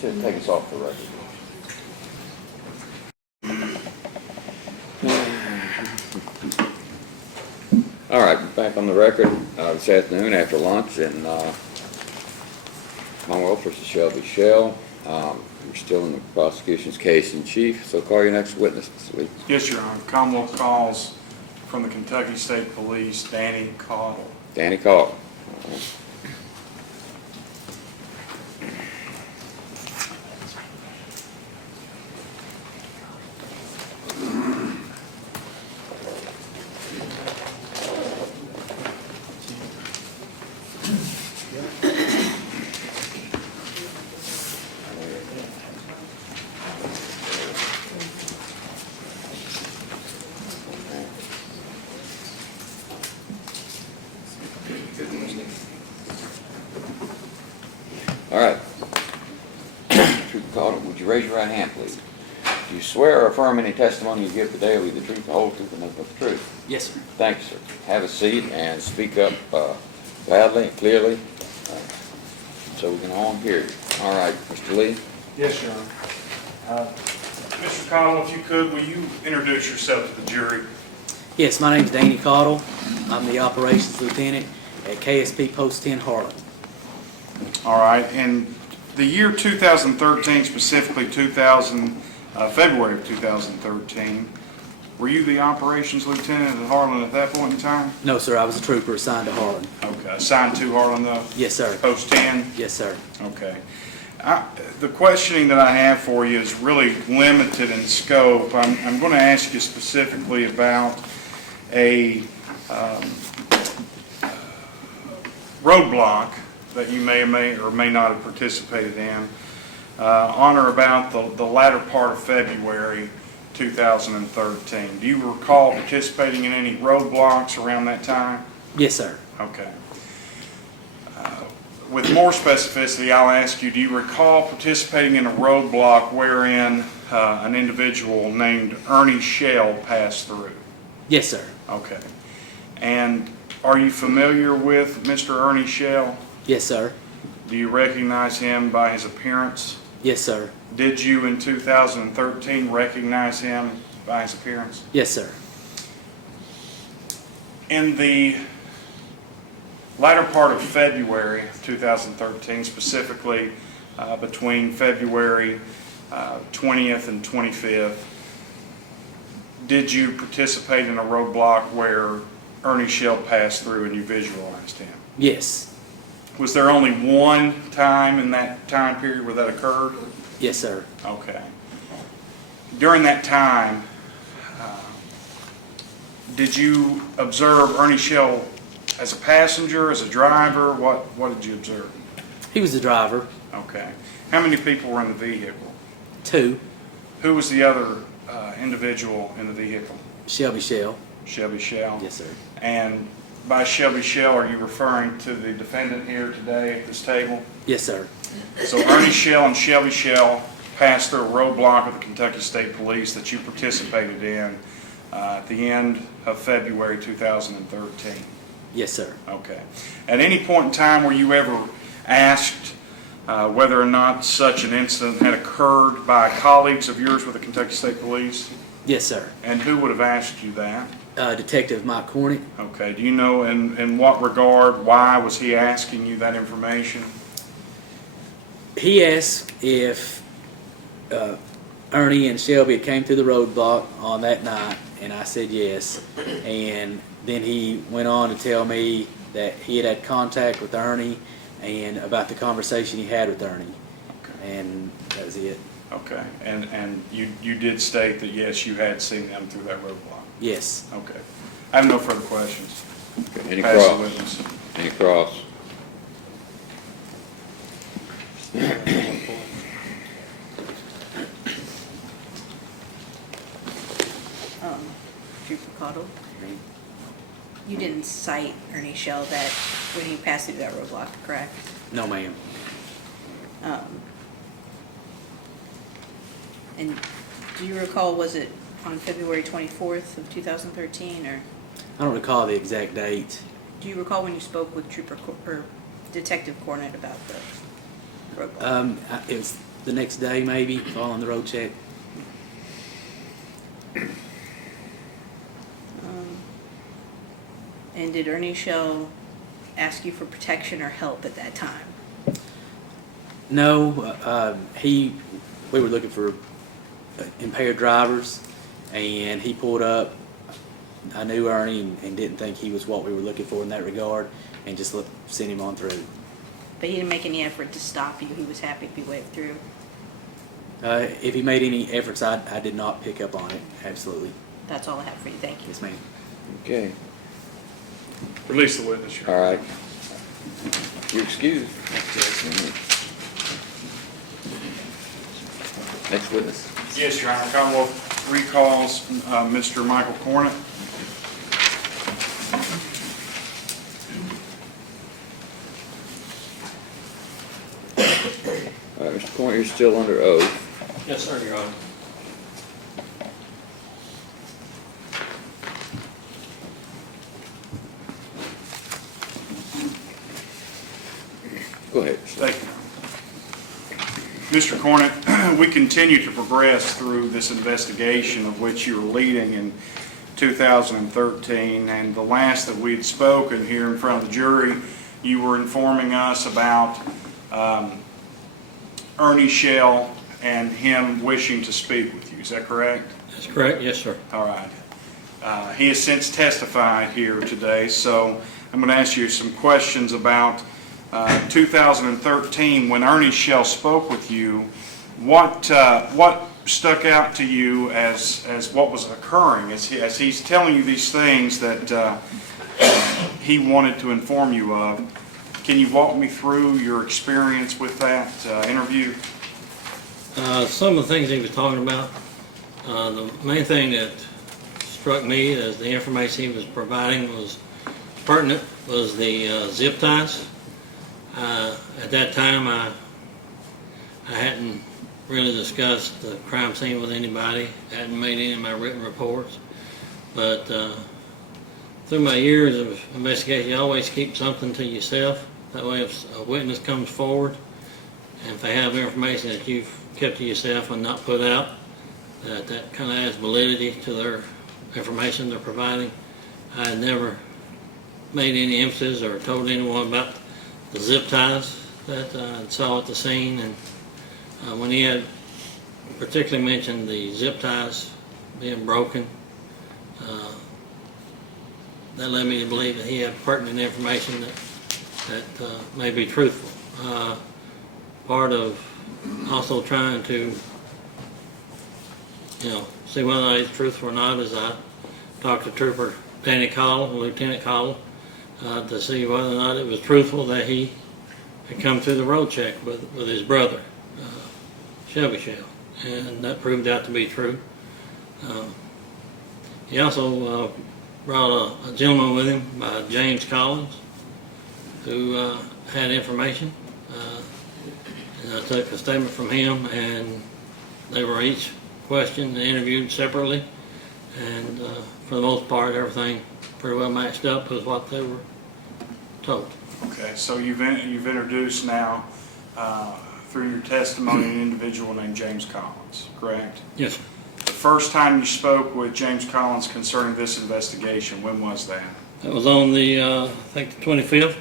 to take us off the record. All right, back on the record this afternoon after lunch in Commonwealth versus Shelby Shell. We're still in the prosecution's case in chief, so call your next witness, Mr. Lee. Yes, Your Honor. Commonwealth calls from the Kentucky State Police, Danny Caudle. Danny Caudle. All right. Trooper Caudle, would you raise your right hand, please? Do you swear or affirm any testimony you give today will be the truth, the whole truth, and nothing but the truth? Yes, sir. Thank you, sir. Have a seat and speak up loudly and clearly so we can all hear you. All right, Mr. Lee. Yes, Your Honor. Mr. Caudle, if you could, will you introduce yourself to the jury? Yes, my name is Danny Caudle. I'm the operations lieutenant at KSP Post 10 Harlan. All right. In the year 2013, specifically February of 2013, were you the operations lieutenant at Harlan at that point in time? No, sir, I was a trooper assigned to Harlan. Okay. Assigned to Harlan, though? Yes, sir. Post 10? Yes, sir. Okay. The questioning that I have for you is really limited in scope. I'm going to ask you specifically about a roadblock that you may or may not have participated in on or about the latter part of February 2013. Do you recall participating in any roadblocks around that time? Yes, sir. Okay. With more specificity, I'll ask you, do you recall participating in a roadblock wherein an individual named Ernie Shell passed through? Yes, sir. Okay. And are you familiar with Mr. Ernie Shell? Yes, sir. Do you recognize him by his appearance? Yes, sir. Did you in 2013 recognize him by his appearance? Yes, sir. In the latter part of February 2013, specifically between February 20th and 25th, did you participate in a roadblock where Ernie Shell passed through and you visualized him? Yes. Was there only one time in that time period where that occurred? Yes, sir. Okay. During that time, did you observe Ernie Shell as a passenger, as a driver? What did you observe? He was the driver. Okay. How many people were in the vehicle? 2, Who was the other individual in the vehicle? Shelby Shell. Shelby Shell. Yes, sir. And by Shelby Shell, are you referring to the defendant here today at this table? Yes, sir. So Ernie Shell and Shelby Shell passed through a roadblock of the Kentucky State Police that you participated in at the end of February 2013. Yes, sir. Okay. At any point in time were you ever asked whether or not such an incident had occurred by colleagues of yours with the Kentucky State Police? Yes, sir. And who would have asked you that? Detective Mike Cornick. Okay. Do you know in what regard, why was he asking you that information? He asked if Ernie and Shelby had came through the roadblock on that night, and I said yes. And then he went on to tell me that he had had contact with Ernie and about the conversation he had with Ernie. Okay. And that was it. Okay. And you did state that yes, you had seen them through that roadblock. Yes. Okay. I have no further questions. Okay. Any Pass the cross? witness. Any cross? Trooper Caudle, you didn't cite Ernie Shell that when he passed through that roadblock, correct? No, ma'am. And do you recall, was it on February 24th of 2013, or I don't recall the exact date. do you recall when you spoke with Detective Cornett about the roadblock? It was the next day maybe, following the road check. And did Ernie Shell ask you for protection or help at that time? No, we were looking for impaired drivers, and he pulled up. I knew Ernie and didn't think he was what we were looking for in that regard, and just sent him on through. But he didn't make any effort to stop you. He was happy to be waved through. If he made any efforts, I did not pick up on it. Absolutely. That's all I have for you. Thank you. Yes, ma'am. Okay, Release the witness, Your all Honor. right. You're excused. Next witness. Yes, Your Honor. Commonwealth recalls Mr. Michael Cornett. All right, Mr. Corn, you're still under oath. Yes, sir, Your Honor. Go ahead. Thank you. Mr. Cornett, we continue to progress through this investigation of which you were leading in 2013, and the last that we had spoken here in front of the jury, you were informing us about Ernie Shell and him wishing to speak with you. Is that correct? That's correct, yes, sir. All right. He has since testified here today, so I'm going to ask you some questions about 2013, when Ernie Shell spoke with you. What stuck out to you as what was occurring as he's telling you these things that he wanted to inform you of? Can you walk me through your experience with that interview? Some of the things he was talking about, the main thing that struck me as the information he was providing was pertinent was the zip ties. At that time, I hadn't really discussed the crime scene with anybody, hadn't made any of my written reports, but through my years of investigation, you always keep something to yourself. That way, if a witness comes forward, and if they have information that you've kept to yourself and not put out, that kind of adds validity to their information they're providing. I had never made any emphasis or told anyone about the zip ties that I saw at the scene, and when he had particularly mentioned the zip ties being broken, that led me to believe that he had pertinent information that may be truthful. Part of also trying to, see whether it's truthful or not is I talked to Trooper Danny Call, Lieutenant Call, to see whether or not it was truthful that he had come through the road check with his brother, Shelby Shell, and that proved out to be true. He also brought a gentleman with him by James Collins, who had information, and I took a statement from him, and they were each questioned and interviewed separately, and for the most part everything pretty well matched up with what they were told. Okay, so you've introduced now through your testimony an individual named James Collins, correct? Yes, sir. The first time you spoke with James Collins concerning this investigation, when was that? That was on the, I think the 25th,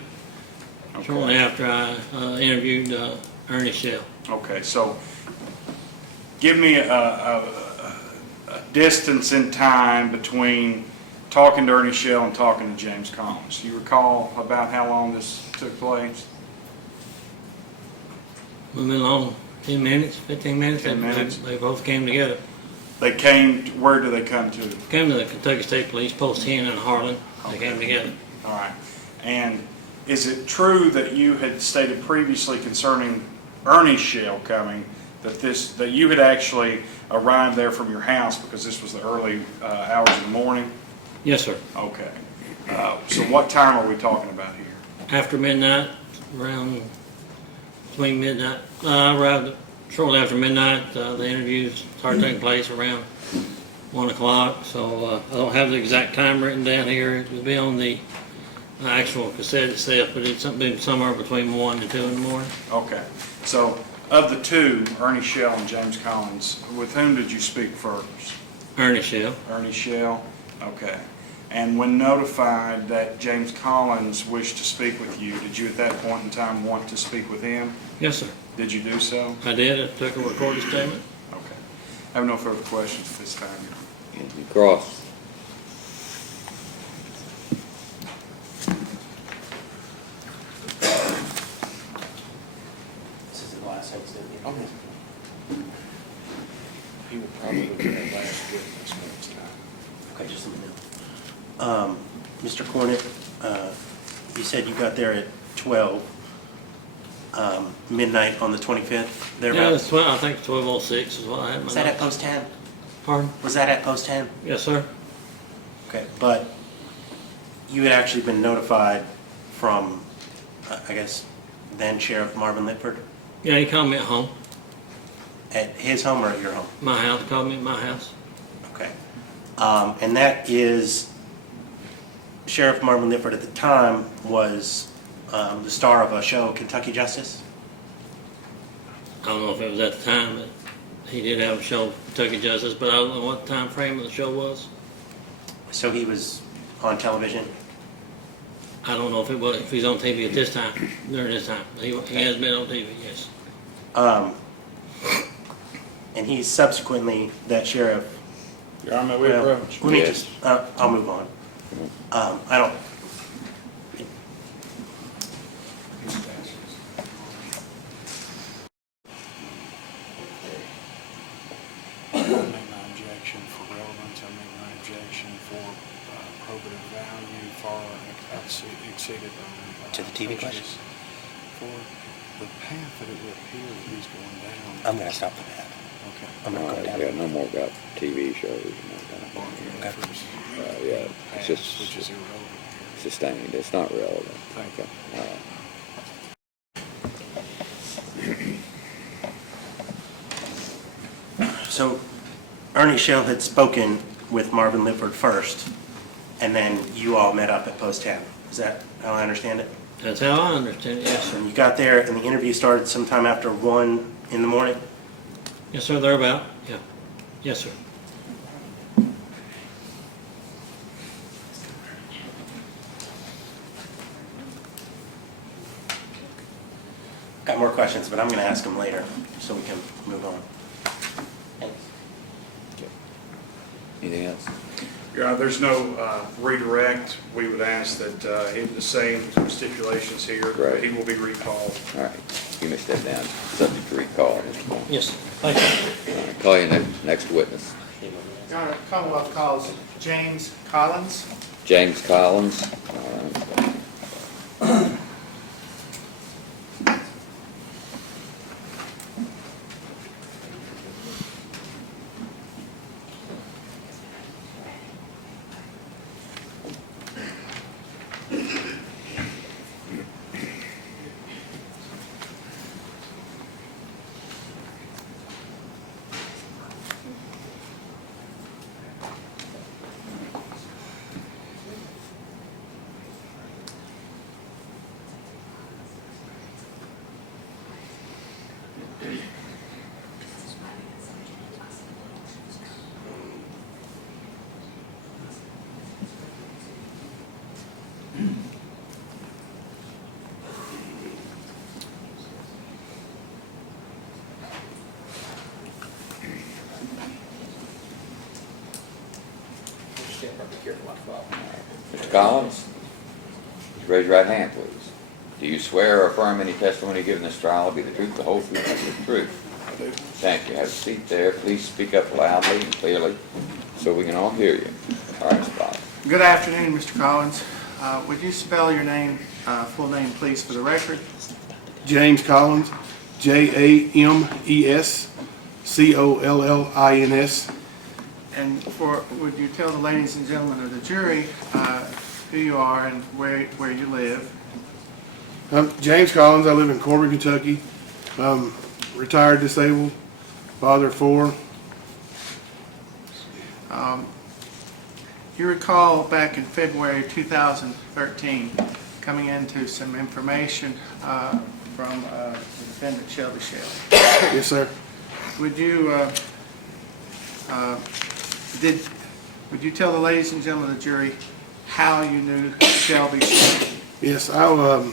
Okay. shortly after I interviewed Ernie Shell. Okay, so give me a distance in time between talking to Ernie Shell and talking to James Collins. Do you recall about how long this took place? We've been on 10 minutes, 15 minutes. 10 minutes. They both came together. They came, where do they come to? Came to the Kentucky State Police, Post 10 in Harlan. They came together. All right. And is it true that you had stated previously concerning Ernie Shell coming, that you had actually arrived there from your house because this was the early hours of the morning? Yes, sir. Okay. So what time are we talking about here? After midnight, around between midnight, I arrived shortly after midnight. The interviews started taking place around 1 o'clock, so I don't have the exact time written down here. It will be on the actual cassette itself, but it's been somewhere between 1 and 2 in the morning. Okay. So Of the two, Ernie Shell and James Collins, with whom did you speak first? Ernie Shell. Ernie Shell? Okay. And when notified that James Collins wished to speak with you, did you at that point in time want to speak with him? Yes, sir. Did you do so? I did. I took a recorded statement. Okay. I have no further questions at this time. Anthony Cross. This is the last exhibit. He will probably be our last witness next time. Okay, just a minute. Mr. Cornett, you said you got there at 12, midnight on the 25th, Yeah, thereabouts? it's 12, I think 12:06 is what I had in my Was that at notes. post 10? Pardon? Was that at post 10? Yes, sir. Okay, but you had actually been notified from, I guess, then Sheriff Marvin Litford Yeah, he called me at home. at his home or at your home? My house. Called me at my house. Okay. And that is, Sheriff Marvin Litford at the time was the star of a show, Kentucky Justice. I don't know if it was at the time, but he did have a show, Kentucky Justice, but I don't know what time frame of the show was. So he was on television. I don't know if it was, if he's on TV at this time, during this time. He has been on TV, yes. And he's subsequently, that sheriff. You're on my way, Well, bro. let me Yes. just, I'll move on. I don't, I make my objection for relevance, I make my objection for probative value, far exceeded on. To the TV question? For the path that it would appear that he's going down. I'm gonna stop the path. Okay. I'm gonna go down. Yeah, no more about TV shows and that kind of Okay. thing. Yeah, it's just Which is irrelevant here. sustained, it's not relevant. Thank you. Okay, all right. So Ernie Shell had spoken with Marvin Litford first, and then you all met up at post 10. Is that how I understand it? That's how I understand it, yes, sir. And you got there and the interview started sometime after 1 in the morning? Yes, sir, thereabout, yeah. Yes, sir. Got more questions, but I'm gonna ask them later, so we can move on. Thanks. Anything else? Your Honor, there's no redirect. We would ask that the same stipulations here. Right. He will be recalled. All right, you may step down, subject to recall at this point. Yes, thank you. All right, call your next witness. Your Honor, Commonwealth calls James Collins. James Collins. All right. Mr. Collins, would you raise your right hand, please? Do you swear or affirm any testimony given this trial will be the truth, the whole truth, and the truth? I do. Thank you. Have a seat there. Please speak up loudly and clearly so we can all hear you. All right, Mr. Collins. Good afternoon, Mr. Collins. Would you spell your name, full name, please, for the record? James Collins, JamesCollins. And would you tell the ladies and gentlemen of the jury who you are and where you live? I'm James Collins. I live in Corbin, Kentucky. Retired disabled, father of 4. You recall back in February 2013 coming into some information from Defendant Shelby Shell. Yes, sir. Would you, would you tell the ladies and gentlemen of the jury how you knew Shelby Shell? Yes, I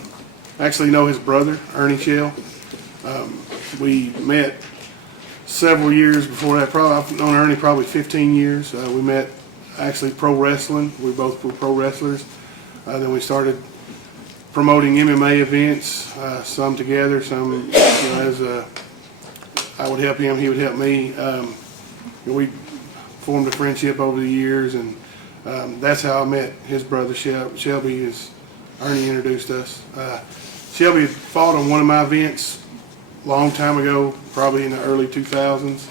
actually know his brother, Ernie Shell. We met several years before that. Probably I've known Ernie probably 15 years. We met actually pro wrestling. We both were pro wrestlers. Then we started promoting MMA events, some together, some as I would help him, he would help me. We formed a friendship over the years, and that's how I met his brother Shelby. Is Ernie introduced us. Shelby had fought on one of my events a long time ago, probably in the early 2000s.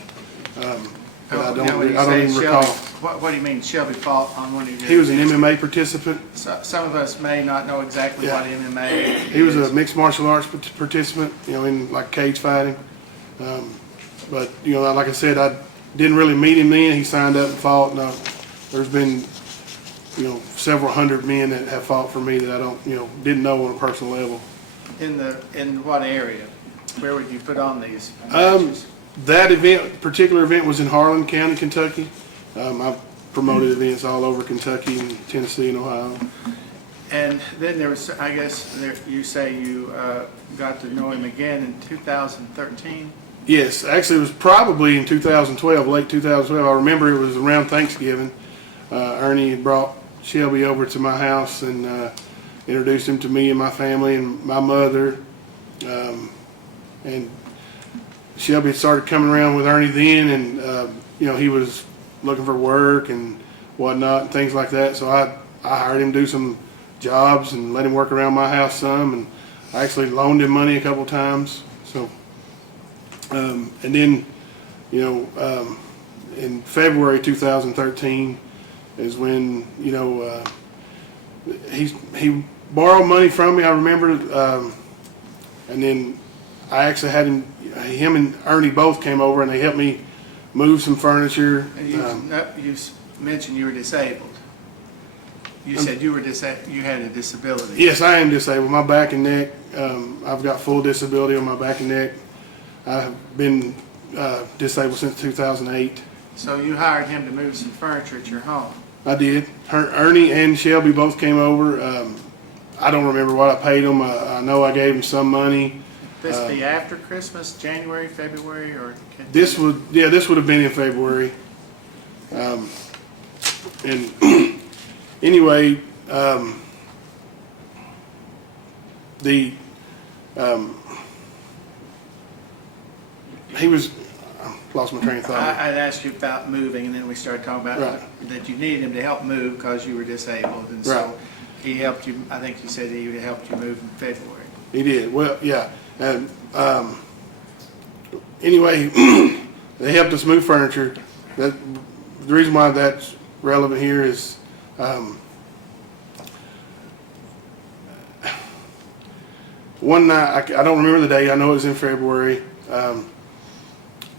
But I don't even recall. What do you mean Shelby fought on one of your He was an events? MMA participant. Some of us may not know exactly what MMA is. He was a mixed martial arts participant, in like cage fighting. But like I said, I didn't really meet him then. He signed up and fought. And there's been several hundred men that have fought for me that I don't didn't know on a personal level. In what area? Where would you put on these matches? That particular event was in Harlan County, Kentucky. I've promoted events all over Kentucky and Tennessee and Ohio. And then there was, I guess, you say you got to know him again in 2013? Yes, actually it was probably in 2012, late 2012. I remember it was around Thanksgiving. Ernie had brought Shelby over to my house and introduced him to me and my family and my mother. And Shelby had started coming around with Ernie then, and he was looking for work and whatnot and things like that. So I hired him to do some jobs and let him work around my house some, and I actually loaned him money a couple times. So and then in February 2013 is when he borrowed money from me, I remember, and then I actually had him and Ernie both came over and they helped me move some furniture. And you mentioned you were disabled. You said you had a disability. Yes, I am disabled. My back and neck, I've got full disability on my back and neck. I've been disabled since 2008. So you hired him to move some furniture at your home. I did. Ernie and Shelby both came over. I don't remember what I paid them. I know I gave them some money. This be after Christmas, January, February, or? This would have been in February. And anyway, he was. Lost my train of thought. I'd asked you about moving, and then we started talking about that you needed him to help move because you were disabled, and so he helped you. I think you said he helped you move in February. He did. Well, yeah. And anyway, they helped us move furniture. The reason why that's relevant here is one night, I don't remember the day, I know it was in February,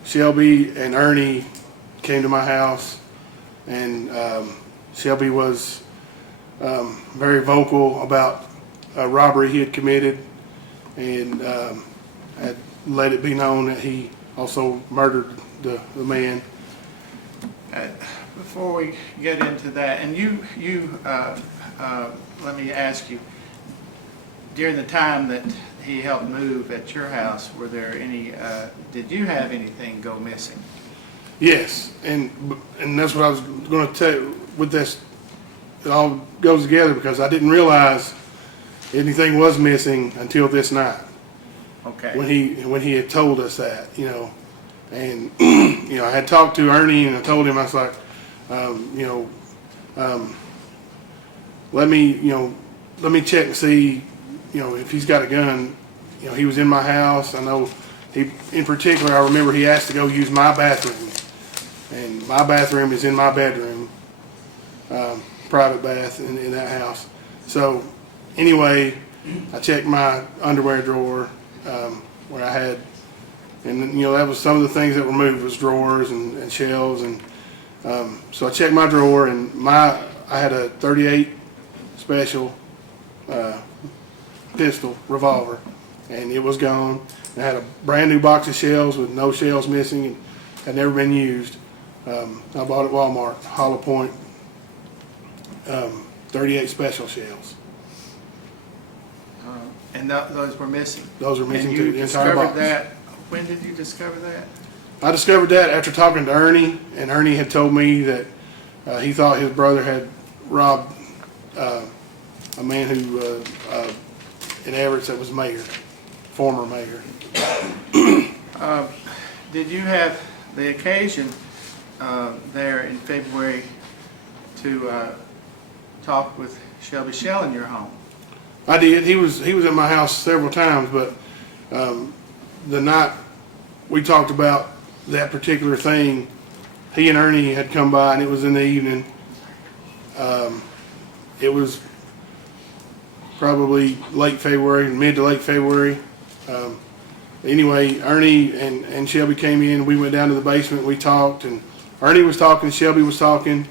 Shelby and Ernie came to my house, and Shelby was very vocal about a robbery he had committed, and had let it be known that he also murdered the man. Before we get into that, and let me ask you, during the time that he helped move at your house, were there any, did you have anything go missing? Yes, and that's what I was going to tell you with this. It all goes together because I didn't realize anything was missing until this night. Okay. When he had told us that, and I had talked to Ernie and I told him, I was like, let me check and see, if he's got a gun. He was in my house. I know in particular, I remember he asked to go use my bathroom, and my bathroom is in my bedroom, private bath in that house. So anyway, I checked my underwear drawer, where I had, and that was some of the things that were moved was drawers and shelves, and so I checked my drawer, and I had a .38 special pistol revolver and it was gone. I had a brand new box of shells with no shells missing and had never been used. I bought at Walmart, Hollow Point, 38 special shells. And those were missing? Those were missing And too, you the entire discovered box. that, when did you discover that? I discovered that after talking to Ernie, and Ernie had told me that he thought his brother had robbed a man who in Everett that was mayor, former mayor. Did you have the occasion there in February to talk with Shelby Shell in your home? I did. He was at my house several times, but the night we talked about that particular thing, he and Ernie had come by, and it was in the evening. It was probably late February, mid to late February. Anyway, Ernie and Shelby came in. We went down to the basement. We talked, and Ernie was talking. Shelby was talking.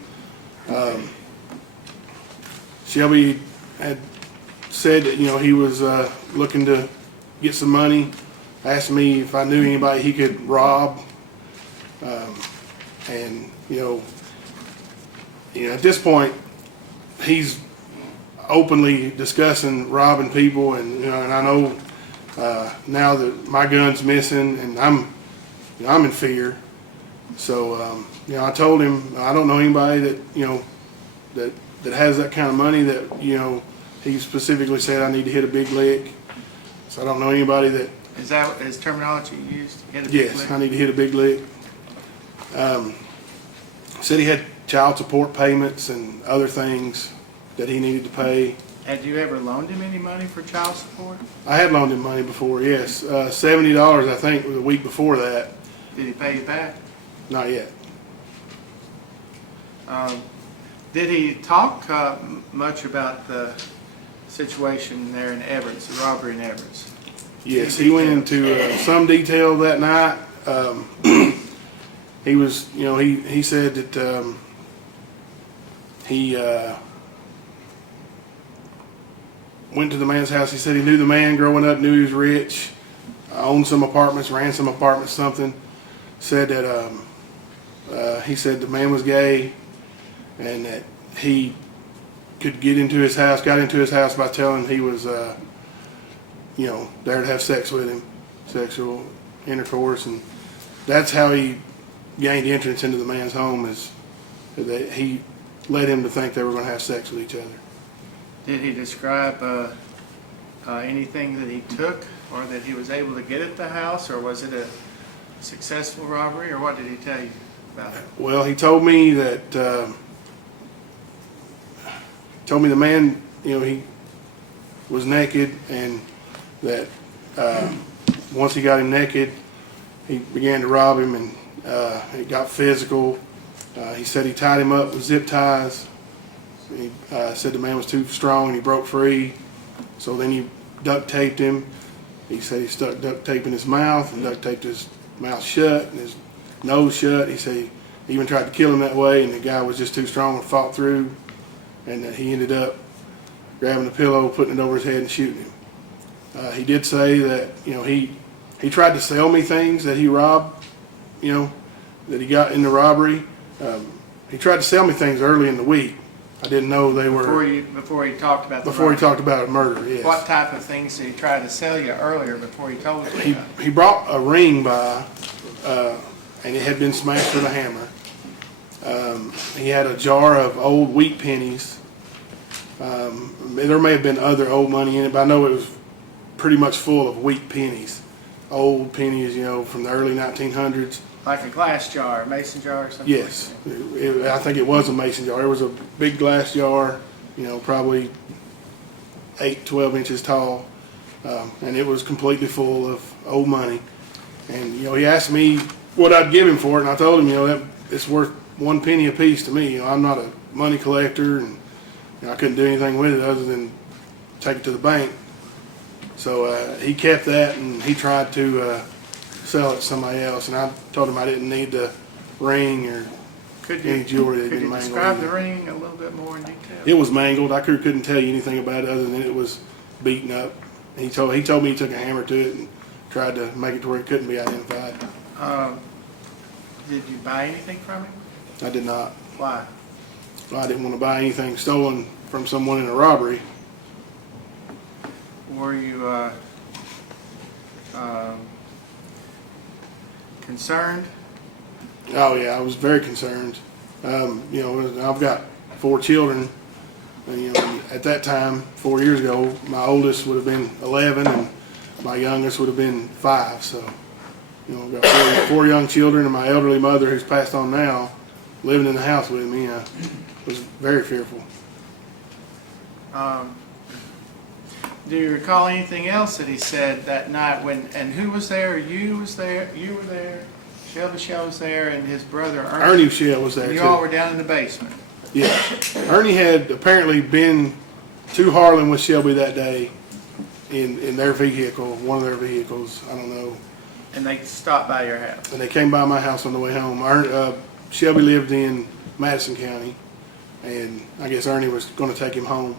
Shelby had said that he was looking to get some money. Asked me if I knew anybody he could rob, and at this point he's openly discussing robbing people, and I know now that my gun's missing, and I'm in fear. So I told him I don't know anybody that that has that kind of money that he specifically said I need to hit a big lick. So I don't know anybody that. Is that his terminology you used? Hit a big Yes, lick? I need to hit a big lick. Said he had child support payments and other things that he needed to pay. Had you ever loaned him any money for child support? I had loaned him money before, yes. $70, I think, was a week before that. Did he pay you back? Not yet. Did he talk much about the situation there in Everett, the robbery in Everett? Yes, he went into some detail that night. He was, he said that he went to the man's house. He said he knew the man growing up, knew he was rich, owned some apartments, ran some apartments, something. Said that he said the man was gay, and that he could get into his house, got into his house by telling he was, there to have sex with him, sexual intercourse, and that's how he gained entrance into the man's home, is that he led him to think they were going to have sex with each other. Did he describe anything that he took or that he was able to get at the house, or was it a successful robbery, or what did he tell you about it? Well, he told me that, the man, he was naked, and that once he got him naked, he began to rob him, and it got physical. He said he tied him up with zip ties. He said the man was too strong and he broke free. So then he duct taped him. He said he stuck duct tape in his mouth and duct taped his mouth shut and his nose shut. He said he even tried to kill him that way, and the guy was just too strong and fought through, and that he ended up grabbing a pillow, putting it over his head and shooting him. He did say that he tried to sell me things that he robbed, that he got in the robbery. He tried to sell me things early in the week. I didn't know they were Before he talked about the before he robbery. talked about a murder. Yes. What type of things did he try to sell you earlier before he told you? He brought a ring by, and it had been smashed with a hammer. He had a jar of old wheat pennies. There may have been other old money in it, but I know it was pretty much full of wheat pennies, old pennies, from the early 1900s. Like a glass jar, a mason jar or something? Yes, I think it was a mason jar. It was a big glass jar, probably 12 inches tall, and it was completely full of old money. And he asked me what I'd give him for it, and I told him, that it's worth 1 penny a piece to me. I'm not a money collector, and I couldn't do anything with it other than take it to the bank. So he kept that, and he tried to sell it to somebody else, and I told him I didn't need the ring or any jewelry that Could you didn't mangle. describe the ring a little bit more in detail? It was mangled. I couldn't tell you anything about it other than it was beaten up. He told me he took a hammer to it and tried to make it to where it couldn't be identified. Did you buy anything from him? I did not. Why? I didn't want to buy anything stolen from someone in a robbery. Were you concerned? Oh yeah, I was very concerned. You know, I've got 4 children, and you know, at that time, 4 years ago, my oldest would have been 11, and my youngest would have been 5. So, you know, I've got four young children, and my elderly mother, who's passed on now, living in the house with me. I was very fearful. Do you recall anything else that he said that night when, and who was there? You was there, you were there, Shelby Shell was there, and his brother Ernie Shell was there and too. you all were down in the basement. Yeah. Ernie had apparently been to Harlan with Shelby that day in their vehicle, one of their vehicles, I don't know. And they stopped by your house. And they came by my house on the way home. Shelby lived in Madison County, and I guess Ernie was going to take him home.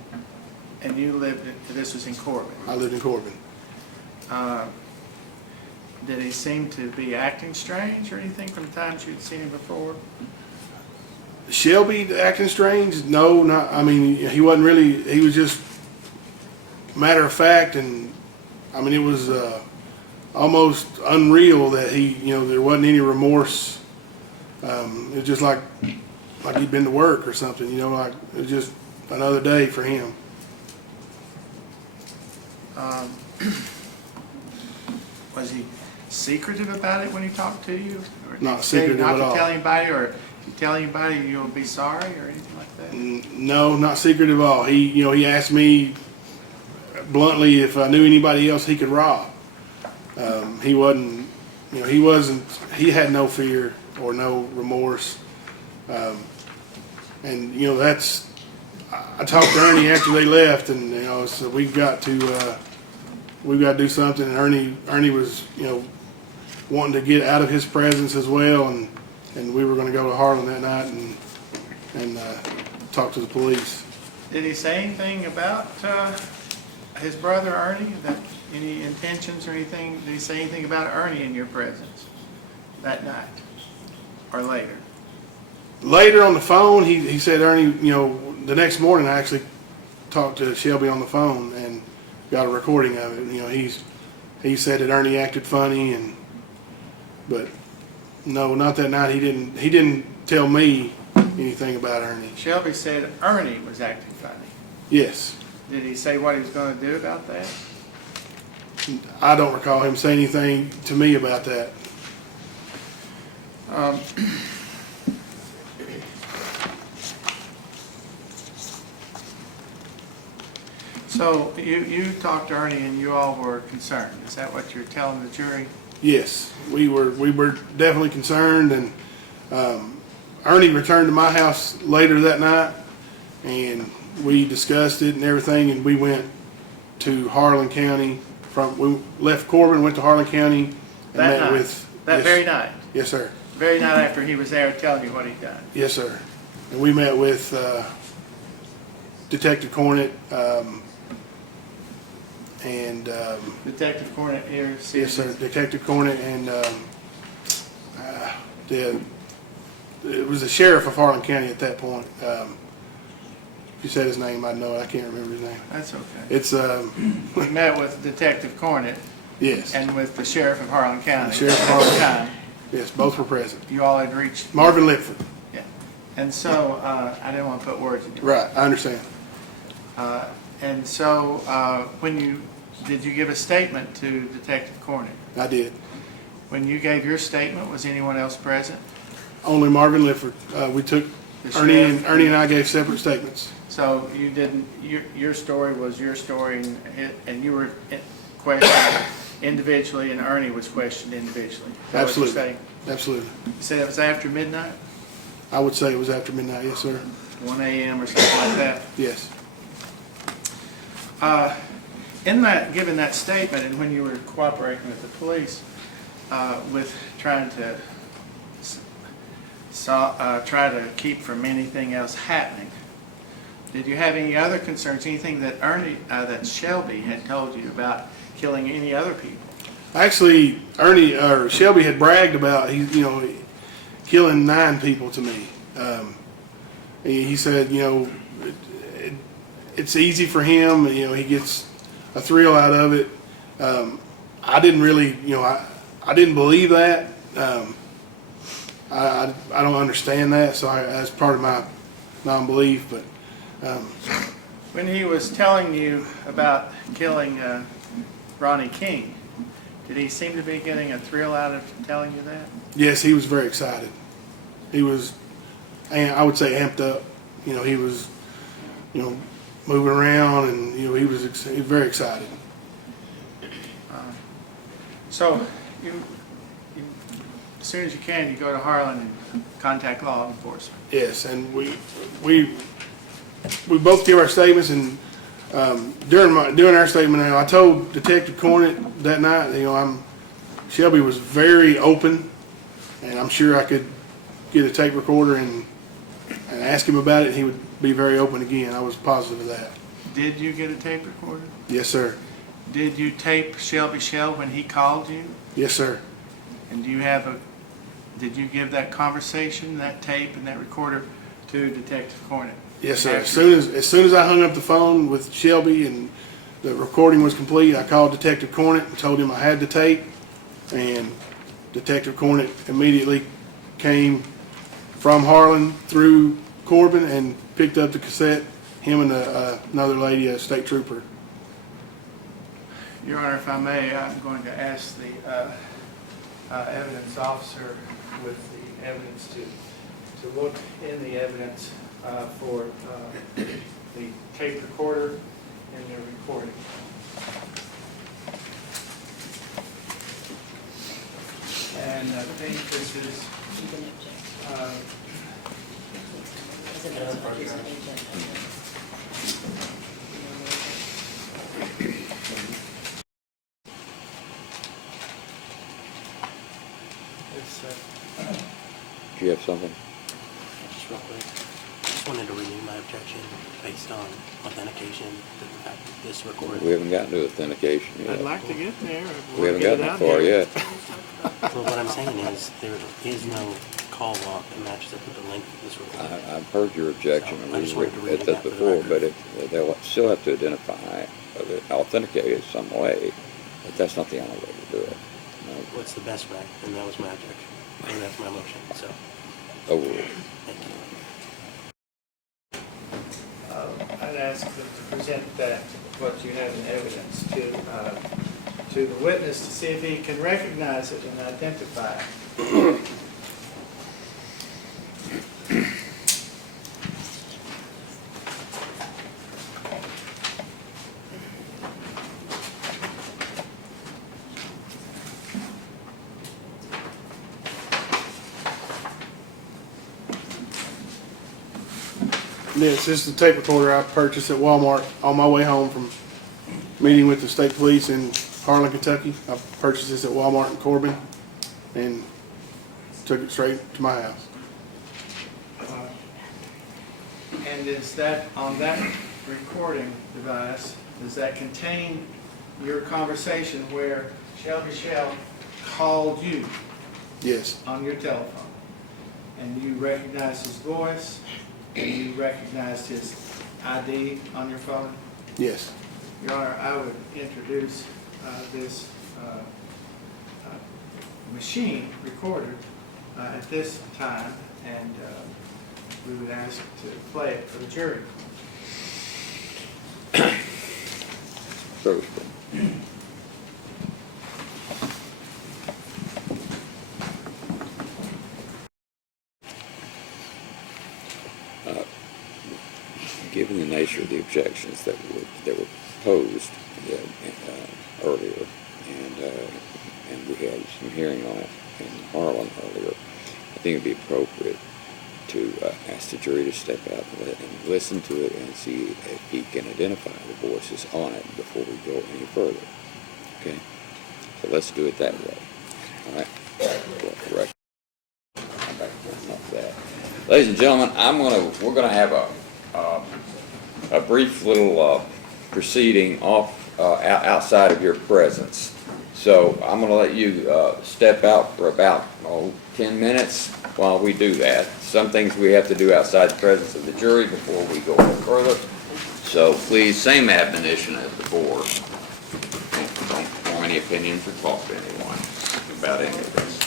And you lived, this was in Corbin. I lived in Corbin. Did he seem to be acting strange or anything from the times you'd seen him before? Shelby acting strange? No, not. I mean, he wasn't really. He was just matter of fact, and I mean, it was almost unreal that he, you know, there wasn't any remorse. It was just like he'd been to work or something, you know, like it was just another day for him. Was he secretive about it when he talked to you? Or did Not he say secretive not at to all. tell anybody, or if you tell anybody you'll be sorry or anything like that? No, not secretive at all. He asked me bluntly if I knew anybody else he could rob. He wasn't, you know, he had no fear or no remorse. And, you know, I talked to Ernie after they left, and, you know, so we've got to do something. And Ernie was, you know, wanting to get out of his presence as well, and we were going to go to Harlan that night and talk to the police. Did he say anything about his brother Ernie? That any intentions or anything? Did he say anything about Ernie in your presence that night or later? Later on the phone, he said Ernie, you know, the next morning I actually talked to Shelby on the phone and got a recording of it. You know, he said that Ernie acted funny, but no, not that night. He didn't tell me anything about Ernie. Shelby said Ernie was acting funny. Yes. Did he say what he was going to do about that? I don't recall him saying anything to me about that. So you talked to Ernie and you all were concerned. Is that what you're telling the jury? Yes, we were definitely concerned, and Ernie returned to my house later that night, and we discussed it and everything, and we went to Harlan County. We left Corbin, went to Harlan County, and That met night? with That yes, very night? Yes, sir. Very night after he was there telling you what he'd done? Yes, sir. And we met with Detective Cornett and Detective Cornett here. yes, sir, Detective Cornett and it was the sheriff of Harlan County at that point. If you said his name, I'd know it. I can't remember his name. That's okay. It's We met with Detective Cornett yes, and with the sheriff of Harlan County. The sheriff of At the Harlan time, yes, both were present. you all had reached. Marvin Lipford. Yeah. And so, I didn't want to put words in your Right, I understand. And so, did you give a statement to Detective Cornett? I did. When you gave your statement, was anyone else present? Only Marvin Lipford. We took The Ernie sheriff? and I gave separate statements. So you didn't, your story was your story, and you were questioned individually, and Ernie was questioned individually? Is that what you're Absolutely. saying? Absolutely. You said it was after midnight, I would say it was after midnight. Yes, sir. 1 a.m. or something like that? Yes. In that, given that statement, and when you were cooperating with the police, with trying to try to keep from anything else happening, Did you have any other concerns, anything that that Shelby had told you about killing any other people? Actually, Shelby had bragged about killing 9 people to me. He said, it's easy for him. He gets a thrill out of it. I didn't really, I didn't believe that. I don't understand that, so that's part of my non-belief. But When he was telling you about killing Ronnie King, did he seem to be getting a thrill out of telling you that? yes, he was very excited. He was, I would say, amped up. He was, moving around, and he was very excited. So, you, as soon as you can, you go to Harlan and contact law enforcement. Yes, and we both give our statements, and during our statement, now I told Detective Cornett that night, Shelby was very open, and I'm sure I could get a tape recorder and ask him about it. He would be very open again. I was positive of that. Did you get a tape recorder? Yes, sir. Did you tape Shelby Shell when he called you? Yes, sir. And did you give that conversation, that tape, and that recorder to Detective Cornett? Yes, sir. As soon as I hung up the phone with Shelby and the recording was complete, I called Detective Cornett and told him I had the tape, and Detective Cornett immediately came from Harlan through Corbin and picked up the cassette, him and another lady, a state trooper. Your Honor, if I may, I'm going to ask the evidence officer with the evidence to look in the evidence for the tape recorder and the recording. And I think this is Do you have something? Just real quick, just wanted to renew my objection based on authentication, that the fact that this recording. We haven't gotten to authentication yet. I'd like to get there. We haven't gotten that far yet. Well, what I'm saying is, there is no call log that matches up with the length of this recording. I've heard your objection, I and just we've wanted to read at that that for the before, record. but they'll still have to identify, authenticate it some way, but that's not the only way to do it. No. What's the best way? And that was my objection, and that's my motion, so, Overruled. thank you. I'd ask them to present that, what you have in evidence, to the witness to see if he can recognize it and identify it. Yes, this is the tape recorder I purchased at Walmart on my way home from meeting with the state police in Harlan, Kentucky. I purchased this at Walmart in Corbin and took it straight to my house. And is that, on that recording device, does that contain your conversation where Shelby Shell called you Yes, on your telephone? And you recognized his voice, and you recognized his ID on your phone? yes. Your Honor, I would introduce this machine recorder at this time, and we would ask to play it for the jury. Service. Given the nature of the objections that were posed earlier, and we had some hearing on it in Harlan earlier, I think it'd be appropriate to ask the jury to step out and listen to it and see if he can identify the voices on it before we go any further. Okay, so let's do it that way. All right. Correct. I'm back to that. Ladies and gentlemen, we're gonna have a a brief little proceeding off outside of your presence. So I'm going to let you step out for about 10 minutes while we do that. Some things we have to do outside the presence of the jury before we go any further. So please, same admonition as the board. Don't form any opinions or talk to anyone about any of this.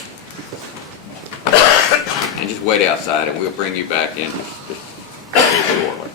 And just wait outside and we'll bring you back in just shortly.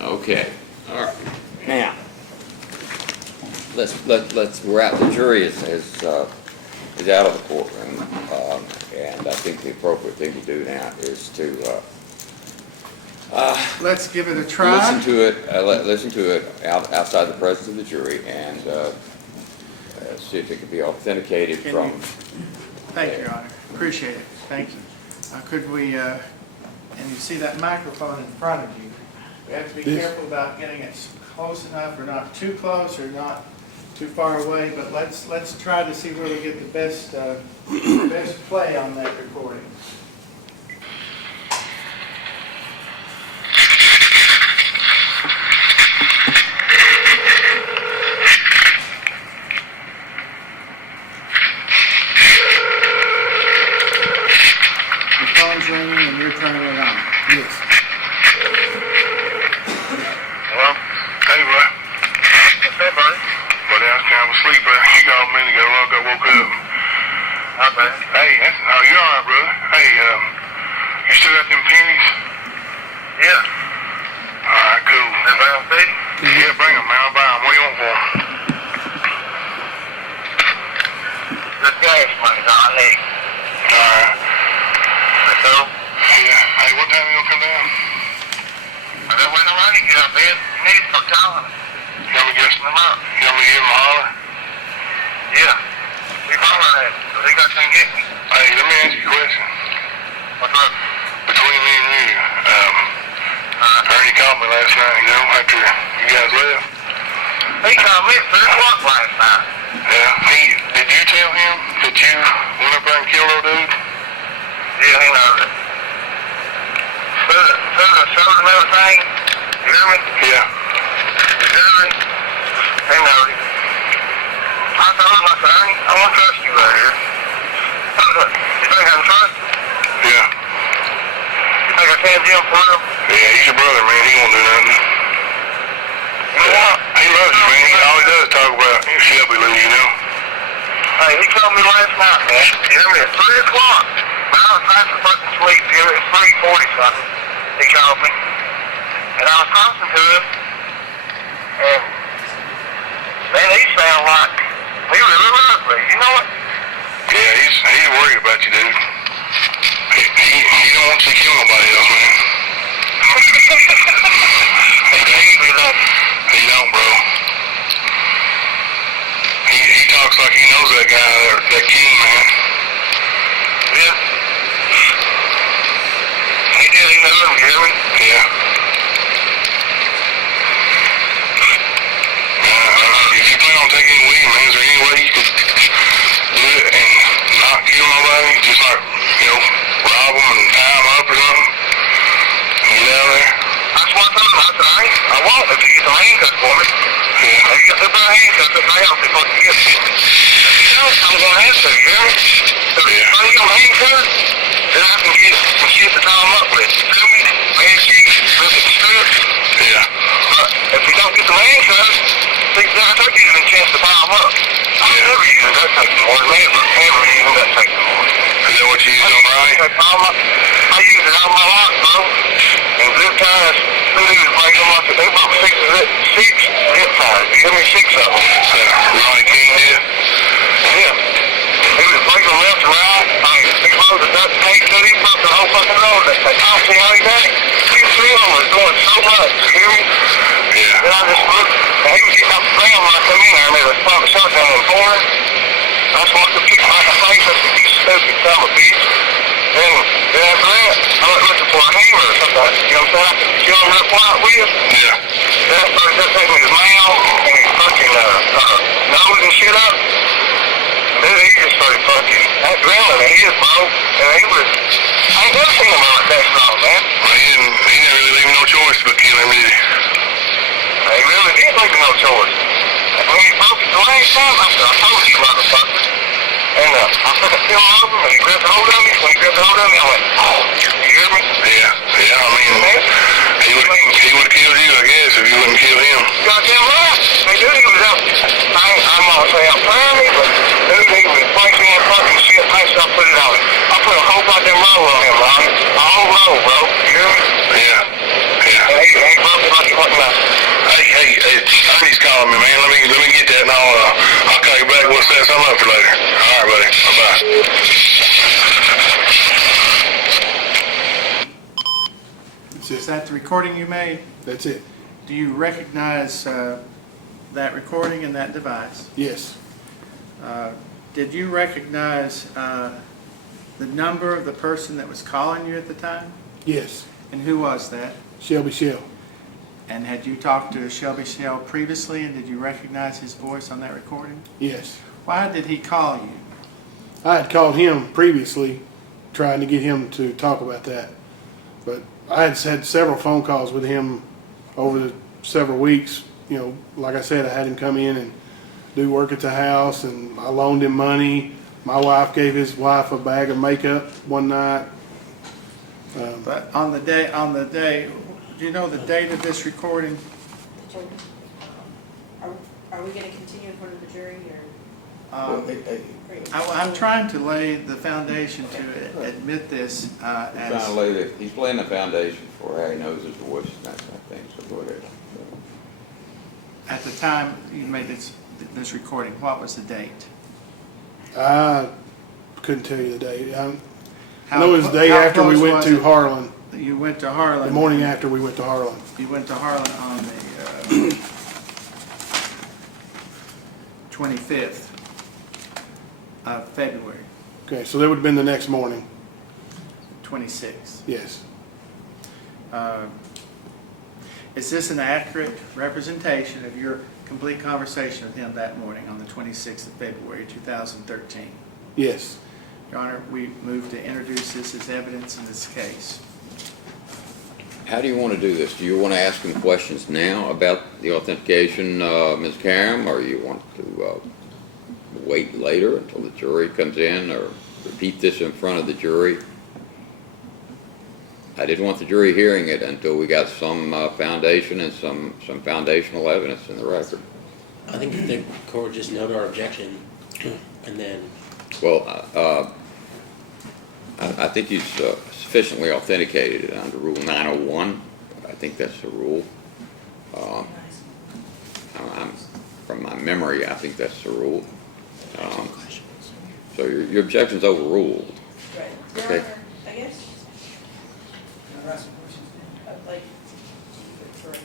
Okay, all right. Now, we're out. The jury is out of the courtroom, and I think the appropriate thing to do now is to Let's give it a try. listen to it outside the presence of the jury, and see if it can be authenticated Can from. you- Thank you, Your Honor. Appreciate it. Thank you. Could we, and you see that microphone in front of you. We have to be Yes. careful about getting it close enough or not too close or not too far away, but let's try to see where we get the best play on that recording. The phone's ringing and you're turning it on. Yes. Hello? Hey, bro. Hey, buddy. Buddy, I was kind of asleep, bro. You called a minute ago. I woke up. Okay. Hey, you all right, brother? Hey, you still got them pennies? Yeah. All right, cool. Everybody on stage? Yeah, bring them, man. I'll buy them. What do you want for them? The gas money, I need. All right. So? Yeah. Hey, what time you gonna come down? When I'm ready to get up, man, you need to start calling. You want me to give them up? You want me to give them a holler? Yeah. We holler at them, so they got to get me. Hey, let me ask you a question. What's up? Between me and you, Ernie called me last night, you know, after you guys left. He called me at 3 o'clock last night. Yeah, did you tell him that you went up there and killed old dude? Yeah, he knows it. Food and soda and everything. You hear me? Yeah. You hear me? He knows it. I told him, I said, Ernie, I won't trust you right here. You think I can trust you? Yeah. You think I can, Jim, for real? Yeah, he's your brother, man. He won't do nothing. You know what? He loves you, man. All he does is talk about Shelby Lou, you know? Hey, he told me last night, man. You hear me? At 3 o'clock. Man, I was fast as fucking sleep. You hear me? It's 3:40 something. He called me. And I was talking to him. And, man, he sounded like he really loves me. You know what? Yeah, he's worried about you, dude. He don't want you to kill nobody else, man. He don't, bro. He talks like he knows that guy, that King, man. Yeah. He did, he knows him, you hear me? Yeah. If you plan on taking him with you, man, is there any way you could do it and not kill nobody? Just like, you know, rob them and tie them up or something? And get out of there? That's what I told him. I said, I won't if you get some handcuffs for me. Yeah. If you get the handcuffs, that's the house before you get them. If you don't, I'm going to have to, you hear me? So if you get them handcuffs, then I can get some shit to tie them up with. You feel me? Man, sheets, rip it, strip. Yeah. But if you don't get the handcuffs, I took you a chance to buy them up. I never used that technical, never used that technical. Is that what you use on the right? I use it on my lot, bro. And zip ties, they break them up. They about six zip ties. You give me 6 of them. Ronnie King did? Yeah. They just break them left and right. I mean, 6 of fucking know that they talked to me how he done it. Two, three of them was doing so much, you hear me? Yeah. Then I just looked, and he was getting up the ground when I come in there, and there was fucking shotgun in the corner. I just wanted to kick him out in the face. I said, you stupid son of a bitch. Then after that, I went looking for a hammer or something, you know what I'm saying? I could kill him real quiet with. Yeah. Then I started just taking his mouth and his fucking nose and shit up. Then he just started fucking adrenaline in his, bro. And he was, I ain't never seen him like that strong, man. He never really leave no choice but kill him, did he? He really did leave no choice. And when he broke it the last time, I said, I told you, motherfucker. And I took a film of him, and he grabbed hold of me. When he grabbed hold of me, I went, oh, you hear me? Yeah, I mean, he would have killed you, I guess, if you wouldn't kill him. Goddamn right. They knew he was out. I'm gonna say I'm proud of him, but dude, he was placing that fucking shit. I put it on him. I put a whole goddamn roll on him, Ronnie. A whole roll, bro. You hear me? Yeah. And he broke it like it wasn't nothing. Hey, Ernie's calling me, man. Let me get that, and I'll call you back. We'll set something up for later. All right, buddy. Bye-bye. Is that the recording you made? That's it. Do you recognize that recording and that device? Yes. Did you recognize the number of the person that was calling you at the time? Yes. And who was that? Shelby Shell. And had you talked to Shelby Shell previously, and did you recognize his voice on that recording? Yes. Why did he call you? I had called him previously, trying to get him to talk about that. But I had had several phone calls with him over the several weeks. You know, like I said, I had him come in and do work at the house, and I loaned him money. My wife gave his wife a bag of makeup one night. But on the day, do you know the date of this recording? Are we gonna continue in front of the jury, I'm trying to lay the foundation to admit this as... He's laying the foundation for how he knows his voice and that kind of thing, so go ahead. At the time you made this recording, what was the date? I couldn't tell you the date. I know it was the day How after we close went was to it? Harlan. You went to Harlan. The morning after we went to Harlan. You went to Harlan on the 25th of February, Okay, so that would have been the next morning. 26th. Yes. Is this an accurate representation of your complete conversation with him that morning on the 26th of February, 2013? Yes. Your Honor, we move to introduce this as evidence in this case. How do you want to do this? Do you want to ask him questions now about the authentication, Ms. Karam, or you want to wait later until the jury comes in, or repeat this in front of the jury? I didn't want the jury hearing it until we got some foundation and some foundational evidence in the record. I think if the court just noted our objection, and then... Well, I think he's sufficiently authenticated under Rule 901. I think that's the rule. From my memory, I think that's the rule. So your objection's overruled. Right. Okay. Your Honor, I guess, I'd like for it to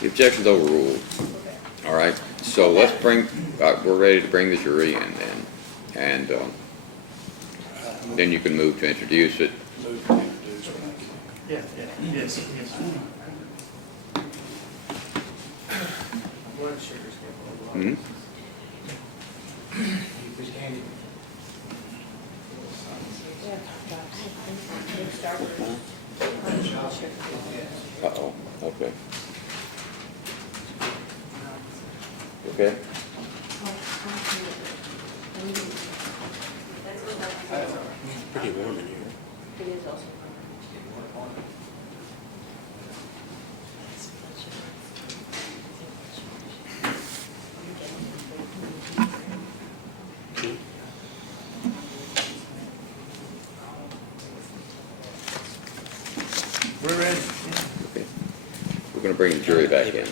be, The objection's overruled. okay. All right. So let's bring. We're ready to bring the jury in then, and then you can move to introduce it. Move to introduce, thank you. Yes. Blood sugars get a little low. Hmm? Uh-oh. Okay. Okay. Pretty warm in here. It is also. We're ready. Okay. We're going to bring the jury back in now.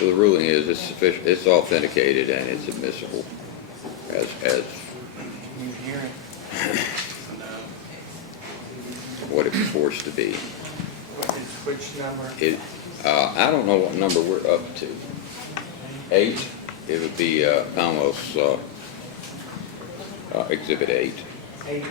So the ruling is it's sufficient, it's authenticated and it's admissible as You hear it? what it purports to be. Which number? I don't know what number we're up to. 8? It would be Commonwealth's Exhibit 8. 8.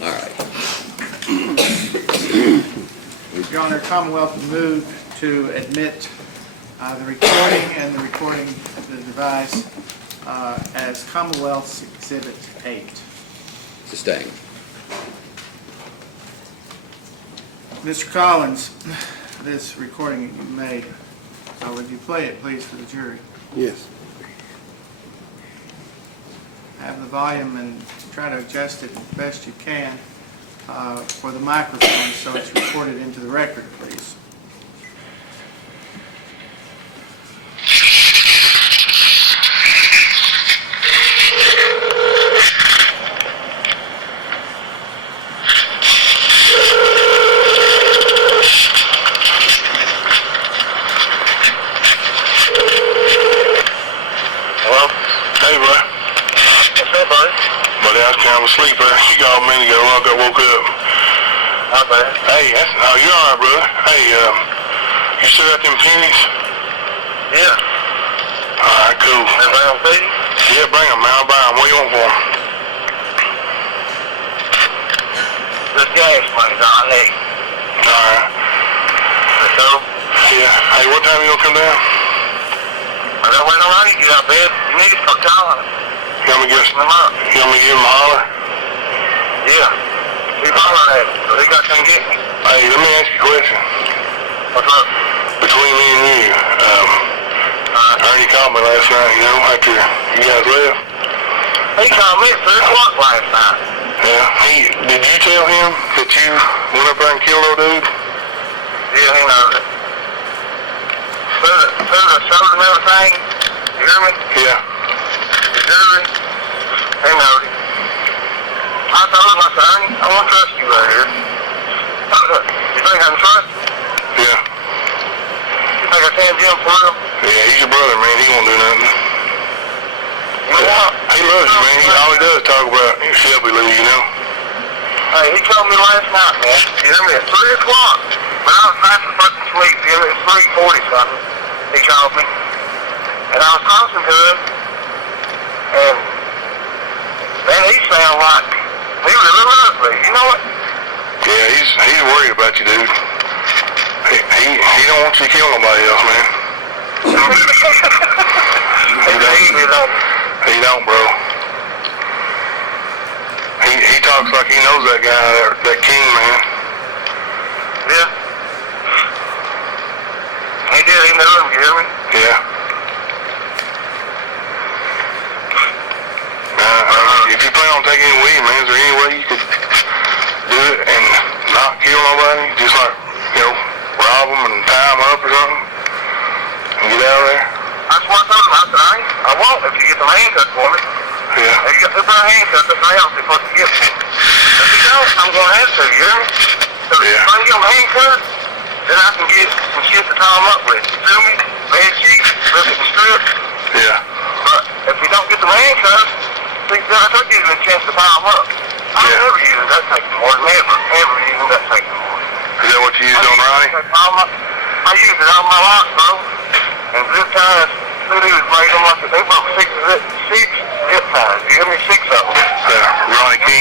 All right. Your Honor, Commonwealth would move to admit the recording and the recording device as Commonwealth's Exhibit 8. Sustained. Mr. Collins, this recording that you made, would you play it, please, for the jury? Yes. Have the volume and try to adjust it as best you can for the microphone so it's recorded into the record, please. Hello? Hey, bro. What's up, buddy? Buddy, I was kind of asleep there. You called a minute ago when I woke up. Hi, buddy. Hey, you're all right, brother. Hey, you still got them pennies? Yeah. All right, cool. And bring them, Pete? Yeah, bring them, man. I'll buy them. What do you want for them? This gas money's all I need. All right. Let's go? Yeah. Hey, what time you gonna come down? I don't wait around you get out of bed. You need to start calling them. You want me to give them up? You want me to give them a holler? Yeah. He's hollering at him, so he got to come get me. Hey, let me ask you a question. What's up? Between me and you, Ernie called me last night, you know, after you guys left. He called me at 3 o'clock last night. Yeah. Did you tell him that you went up there and killed old dude? Yeah, he knows it. Through the soda and everything, you hear me? Yeah. The jury, they knows it. I told him, I said, Ernie, I won't trust you right here. You think I can trust you? Yeah. You think I can Jim for real? Yeah, he's your brother, man. He won't do nothing. You know what? He loves you, man. All he does is talk about Shelby Lee, you know? Hey, he told me last night, man. You hear me? At 3 o'clock. But I was fast as fucking sleep. You hear me? It's 3:40 something. He called me. And I was talking to him. And, man, he sounded like he really loves me. You know what? Yeah, he's worried about you, dude. He don't want you to kill nobody else, man. He don't, bro. He talks like he knows that guy, that king, man. Yeah. He did, he knew him, you hear me? Yeah. If you plan on taking him with you, man, is there any way you could do it and not kill nobody? Just like, you know, rob them and tie them up or something? And get out of there? That's what I told him. I said, I won't if you get the handcuffs for me. Yeah. If you get the handcuffs, that's the house before you get me. If you don't, I'm going to have to, you hear me? So if I can get them handcuffs, then I can get some shit to tie them up with. You feel me? Bed sheets, biscuit and strips. Yeah. But if you don't get the handcuffs, see, then I took you a chance to tie them up. I never use that taking more. Never using that taking more. Is that what you used on Ronnie? I used it on my locks, bro. And zip ties, he was made them like they broke six zip ties. You hear me? 6 of them. Yeah. Ronnie King.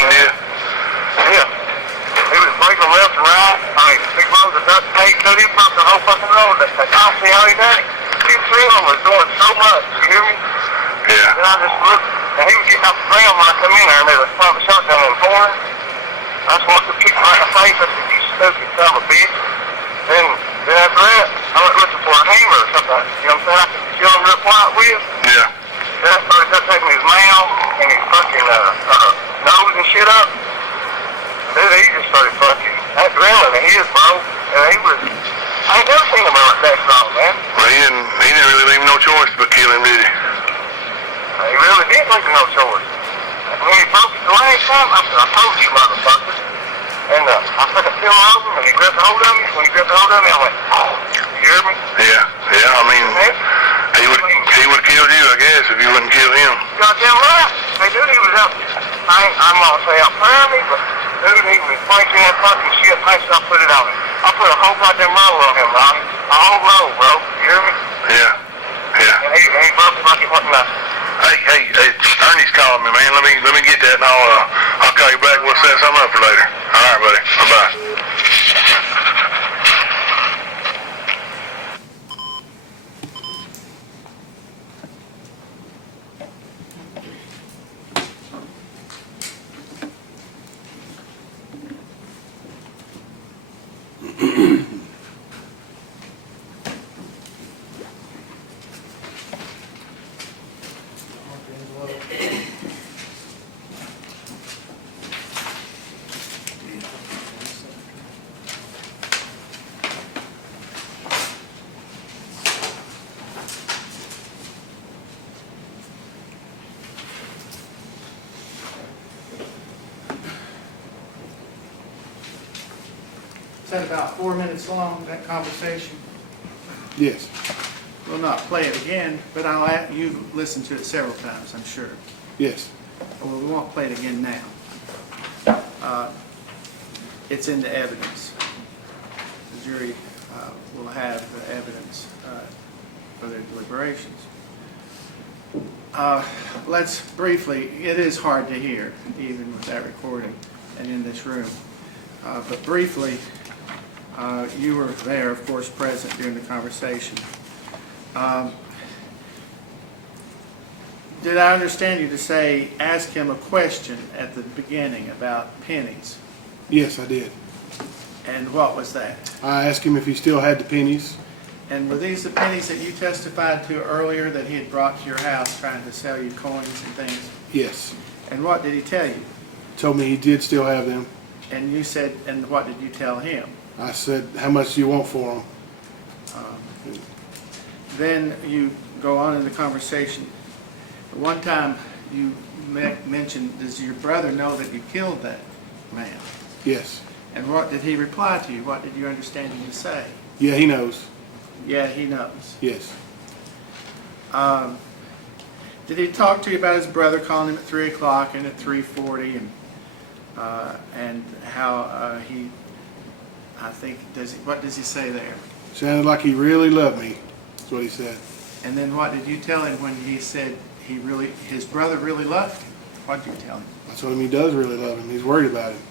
went, I see how he done it. Two, three of them was doing so much, you hear me? Yeah. And I just looked, and he was getting off the ground when I come in there, and there was a shotgun in the corner. I just wanted to kick him right in the face. I said, you stupid son of a bitch. Then after that, I went looking for a hammer or something. You know what I'm saying? I could kill him real quiet with. Yeah. Then I started taking his mouth and his fucking nose and shit up. Dude, he just started fucking that adrenaline in his, bro. And he was, I ain't never seen him like that strong, man. Well, he didn't really leave no choice but kill him, did he? He really didn't leave no choice. And when he broke it the last time, I said, I told you, motherfucker. And I took a film of him, and he grabbed a hold of me. When he grabbed a hold of me, I went, oh, you hear me? Yeah, I mean, he would have killed you, I guess, if you wouldn't kill him. Goddamn right. Hey, dude, he was out, I'm gonna say out front of me, but dude, he was fighting that fucking shit, I put it on him. I put a whole goddamn roll on him, Ronnie. A whole roll, bro. You hear me? Yeah. And he broke it like it wasn't nothing. Hey, Ernie's calling me, man. Let me get that, and I'll call you back. We'll set something up for later. All right, buddy. Bye-bye. Is that about 4 minutes long, that conversation? Yes. We'll not play it again, but you've listened to it several times, I'm sure. Yes. Well, we won't play it again now. It's in the evidence. The jury will have the evidence for their deliberations. Let's briefly, it is hard to hear, even with that recording and in this room. But briefly, you were there, of course, present during the conversation. Did I understand you to say, ask him a question at the beginning about pennies? Yes, I did. And what was that? I asked him if he still had the pennies. And were these the pennies that you testified to earlier that he had brought to your house trying to sell you coins and things? Yes. And what did he tell you? Told me he did still have them. And you said, and what did you tell him? I said, how much do you want for them? Then you go on in the conversation. One time you mentioned, does your brother know that you killed that man? Yes. And what did he reply to you? What did you understand him to say? Yeah, he knows. Yeah, he knows. Yes. Did he talk to you about his brother calling him at 3 o'clock and at 3:40 and how he, I think, what does he say there? Sounded like he really loved me. That's what he said. And then what did you tell him when he said his brother really loved him? What did you tell him? I told him he does really love him. He's worried about him.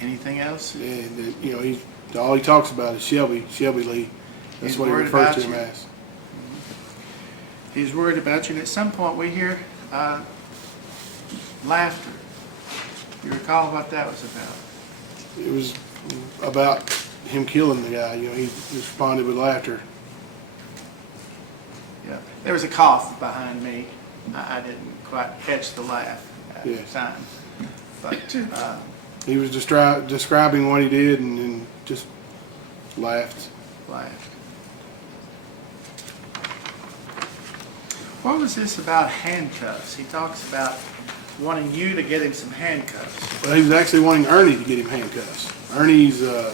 Anything else? And, you know, all he talks about is Shelby Lee. That's He's what he worried refers about to him you. as. He's worried about you. And at some point we hear laughter. You recall what that was about? It was about him killing the guy. You know, he responded with laughter. Yeah. There was a cough behind me. I didn't quite catch the laugh at the time. But He was describing what he did and just laughed. What was this about handcuffs? He talks about wanting you to get him some handcuffs. Well, he was actually wanting Ernie to get him handcuffs. Ernie's a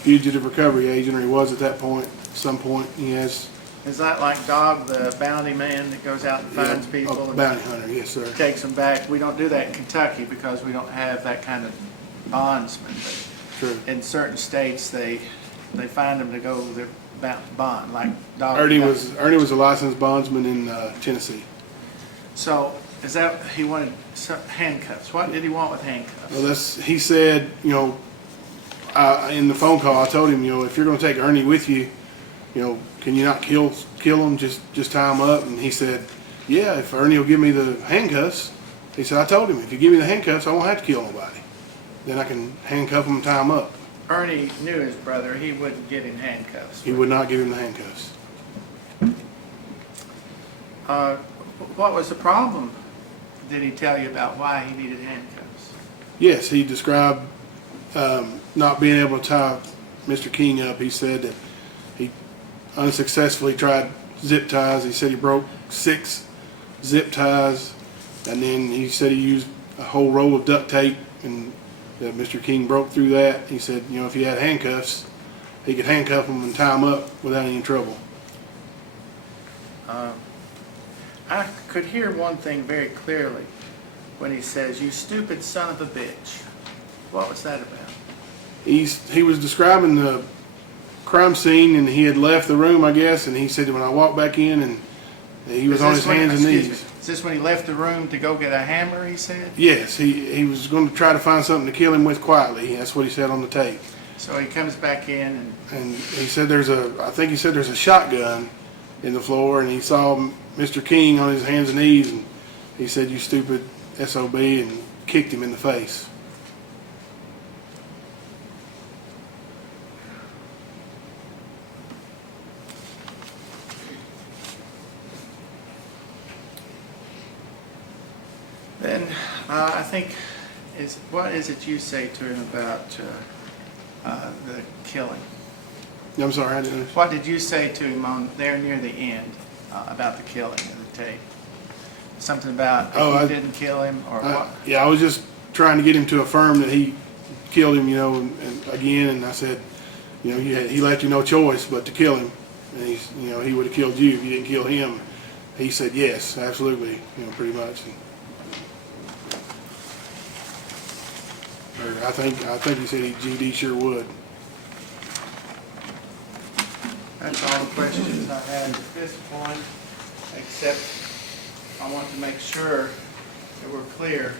fugitive recovery agent, or he was at that point. At some point, he has. Is that like Dog, the bounty man that goes out and finds people? A bounty hunter, yes, sir. Takes them back. We don't do that in Kentucky because we don't have that kind of bondsman. True. In certain states, they find them to go their bond, like Dog. Ernie was a licensed bondsman in Tennessee. So is that he wanted handcuffs? What did he want with handcuffs? Well, he said, you know, in the phone call, I told him, if you're going to take Ernie with you, can you not kill him? Just tie him up. And he said, yeah, if Ernie will give me the handcuffs. He said, I told him, if you give me the handcuffs, I won't have to kill nobody. Then I can handcuff him and tie him up. Ernie knew his brother, he wouldn't get in handcuffs. He would not give him the handcuffs. What was the problem? Did he tell you about why he needed handcuffs? Yes, he described not being able to tie Mr. King up. He said that he unsuccessfully tried zip ties. He said he broke 6 zip ties, and then he said he used a whole roll of duct tape, and that Mr. King broke through that. He said, if he had handcuffs, he could handcuff him and tie him up without any trouble. I could hear one thing very clearly when he says, "You stupid son of a bitch." What was that about? He was describing the crime scene, and he had left the room, I guess, and he said when I walked back in, and he was on his hands and knees. Is this when he left the room to go get a hammer, he said? Yes, he was going to try to find something to kill him with quietly. That's what he said on the tape. So he comes back in And he said I think he said there's a shotgun in the floor, and he saw Mr. King on his hands and knees, and he said, "You stupid SOB," and kicked him in the face. Then I think, what is it you say to him about the killing? I'm sorry, I didn't. What did you say to him there near the end about the killing in the tape? Something about if you didn't kill him or what? Yeah, I was just trying to get him to affirm that he killed him, and again, and I said, he left you no choice but to kill him, and he would have killed you if you didn't kill him. He said yes, absolutely, pretty much. I think he said GD sure would. That's all the questions I had at this point, except I want to make sure that we're clear.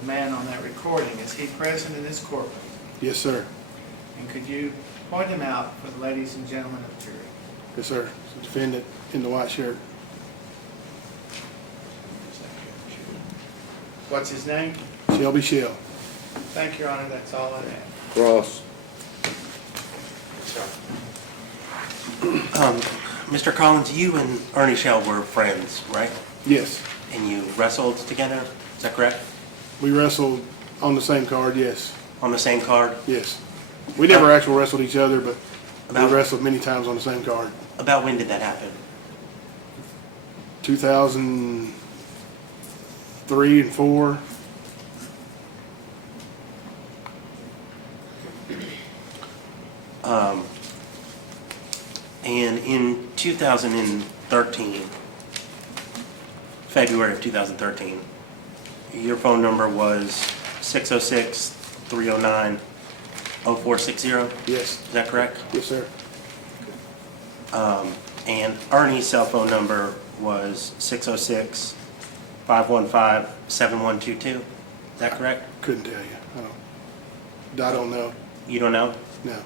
The man on that recording, is he present in this courtroom? Yes, sir. And could you point him out for the ladies and gentlemen of the jury? Yes, sir. It's the defendant in the white shirt. What's his name? Shelby Shell. Thank you, Your Honor, that's all I have. Cross. Mr. Collins, you and Ernie Shell were friends, right? Yes. And you wrestled together, is that correct? We wrestled on the same card, yes. On the same card? Yes. We never actually wrestled each other, but About- we wrestled many times on the same card. About when did that happen? 2003 and 4. And in 2013, February of 2013, your phone number was 606-309-0460, Yes. is that correct? Yes, sir. And Ernie's cell phone number was 606-515-7122, is that correct? Couldn't tell you. I don't know. You don't know? No.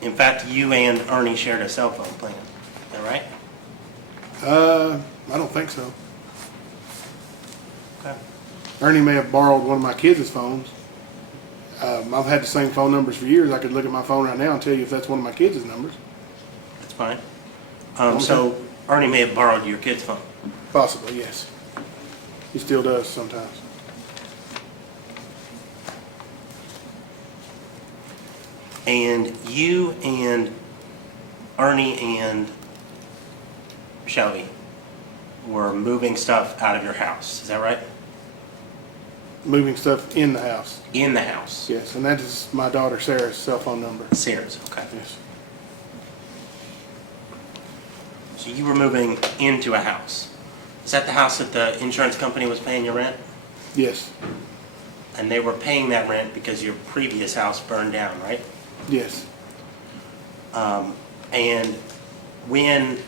In fact, you and Ernie shared a cell phone plan, is that right? I don't think so. Okay. Ernie may have borrowed one of my kids' phones. I've had the same phone numbers for years. I could look at my phone right now and tell you if that's one of my kids' numbers. That's fine. So Ernie may have borrowed your kid's phone. Possibly, yes. He still does sometimes. And you and Ernie and Shelby were moving stuff out of your house, is that right? Moving stuff in the house. In the house? Yes, and that is my daughter Sarah's cell phone number. Sarah's, okay. Yes. So you were moving into a house. Is that the house that the insurance company was paying your rent? Yes. And they were paying that rent because your previous house burned down, right? Yes. And when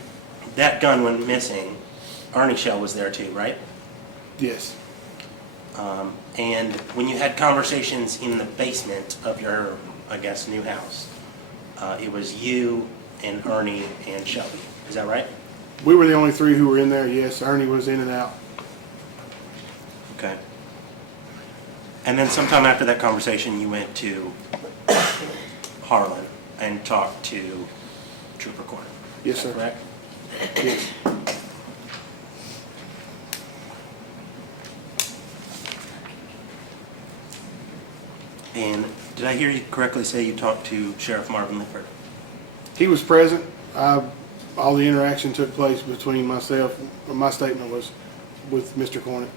that gun went missing, Ernie Shell was there too, right? Yes. And when you had conversations in the basement of your, I guess, new house, it was you and Ernie and Shelby. Is that right? We were the only three who were in there, yes. Ernie was in and out. Okay. And then sometime after that conversation, you went to Harlan and talked to Trooper Corner. Yes, sir. Correct? Yes. And did I hear you correctly say you talked to Sheriff Marvin Lifford? He was present. All the interaction took place between myself, my statement was with Mr. Cornett.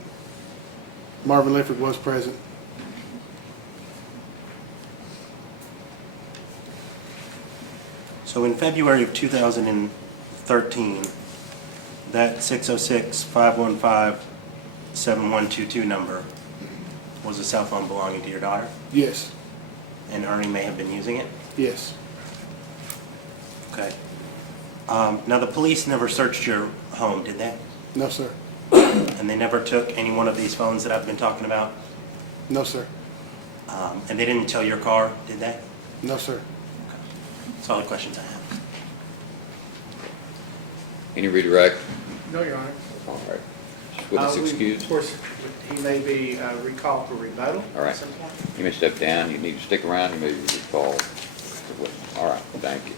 Marvin Lifford was present. So in February of 2013, that 606-515-7122 number was a cell phone belonging to your daughter? Yes, And Ernie may have been using it? yes, Okay. Now, the police never searched your home, did they? no, sir. And they never took any one of these phones that I've been talking about? No, sir. And they didn't tow your car, did they? No, sir. That's all the questions I have. Any redirect? No, Your Honor. All right. Witness excused? Of course, he may be recalled for rebuttal All right. at some point. You may step down. You need to stick around. You may be recalled. All right, thank you.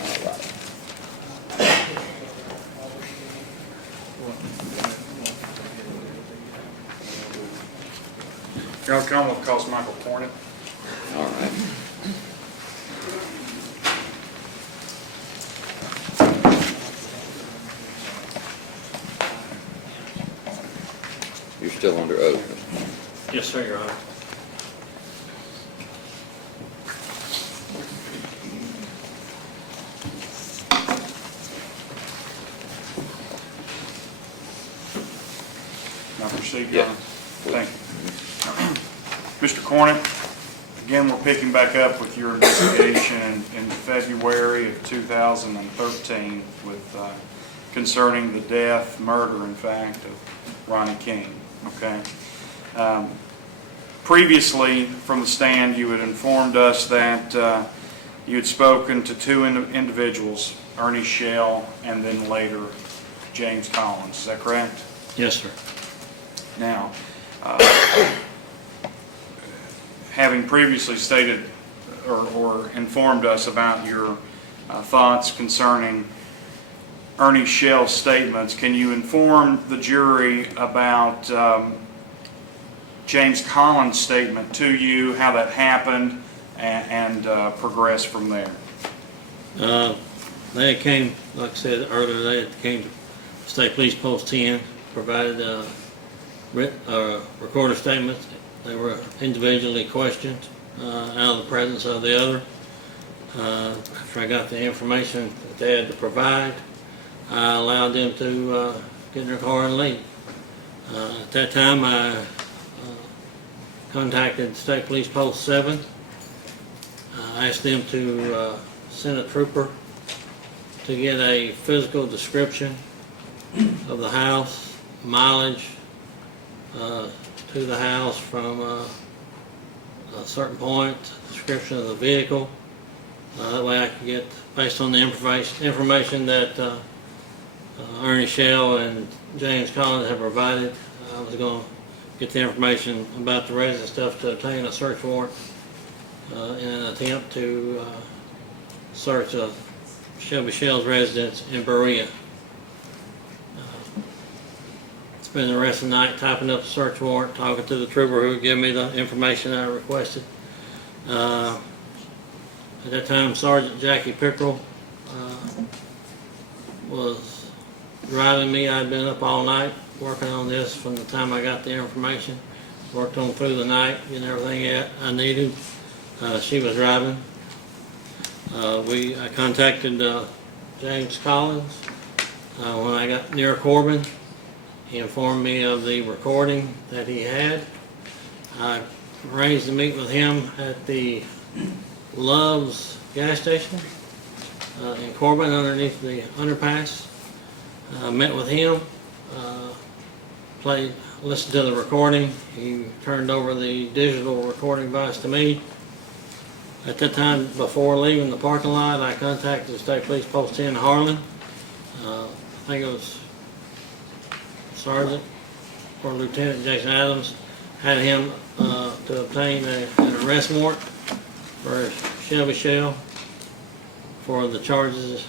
All right. Y'all come with cause Michael Cornett. All right. You're still under oath, Mr. Yes, sir, Your Honor. Can I proceed, Your Yeah. Honor? Thank you. Mr. Cornett, again, we're picking back up with your investigation in February of 2013 with concerning the death, murder, in fact, of Ronnie King, okay? Previously, from the stand, you had informed us that you had spoken to two individuals, Ernie Shell and then later James Collins. Is that correct? Yes, sir. Now, having previously stated or informed us about your thoughts concerning Ernie Shell's statements, can you inform the jury about James Collins' statement to you, how that happened, and progress from there? They came, like I said earlier, they came to State Police Post 10, provided recorder statements. They were individually questioned out of the presence of the other. After I got the information that they had to provide, I allowed them to get in their car and leave. At that time, I contacted State Police Post 7. I asked them to send a trooper to get a physical description of the house, mileage to the house from a certain point, description of the vehicle. That way I could get, based on the information that Ernie Shell and James Collins have provided, I was going to get the information about the resident stuff to obtain a search warrant in an attempt to search Shelby Shell's residence in Berea. Spent the rest of the night typing up a search warrant, talking to the trooper who would give me the information I requested. At that time, Sergeant Jackie Pickrell was driving me. I'd been up all night working on this from the time I got the information. Worked on through the night, getting everything I needed. She was driving. I contacted James Collins when I got near Corbin. He informed me of the recording that he had. I arranged to meet with him at the Love's gas station. in Corbin underneath the underpass. Met with him, listened to the recording. He turned over the digital recording device to me. At that time, before leaving the parking lot, I contacted the State Police Post 10 in Harlan. I think it was Sergeant or Lieutenant Jason Adams, had him to obtain an arrest warrant for Shelby Shell for the charges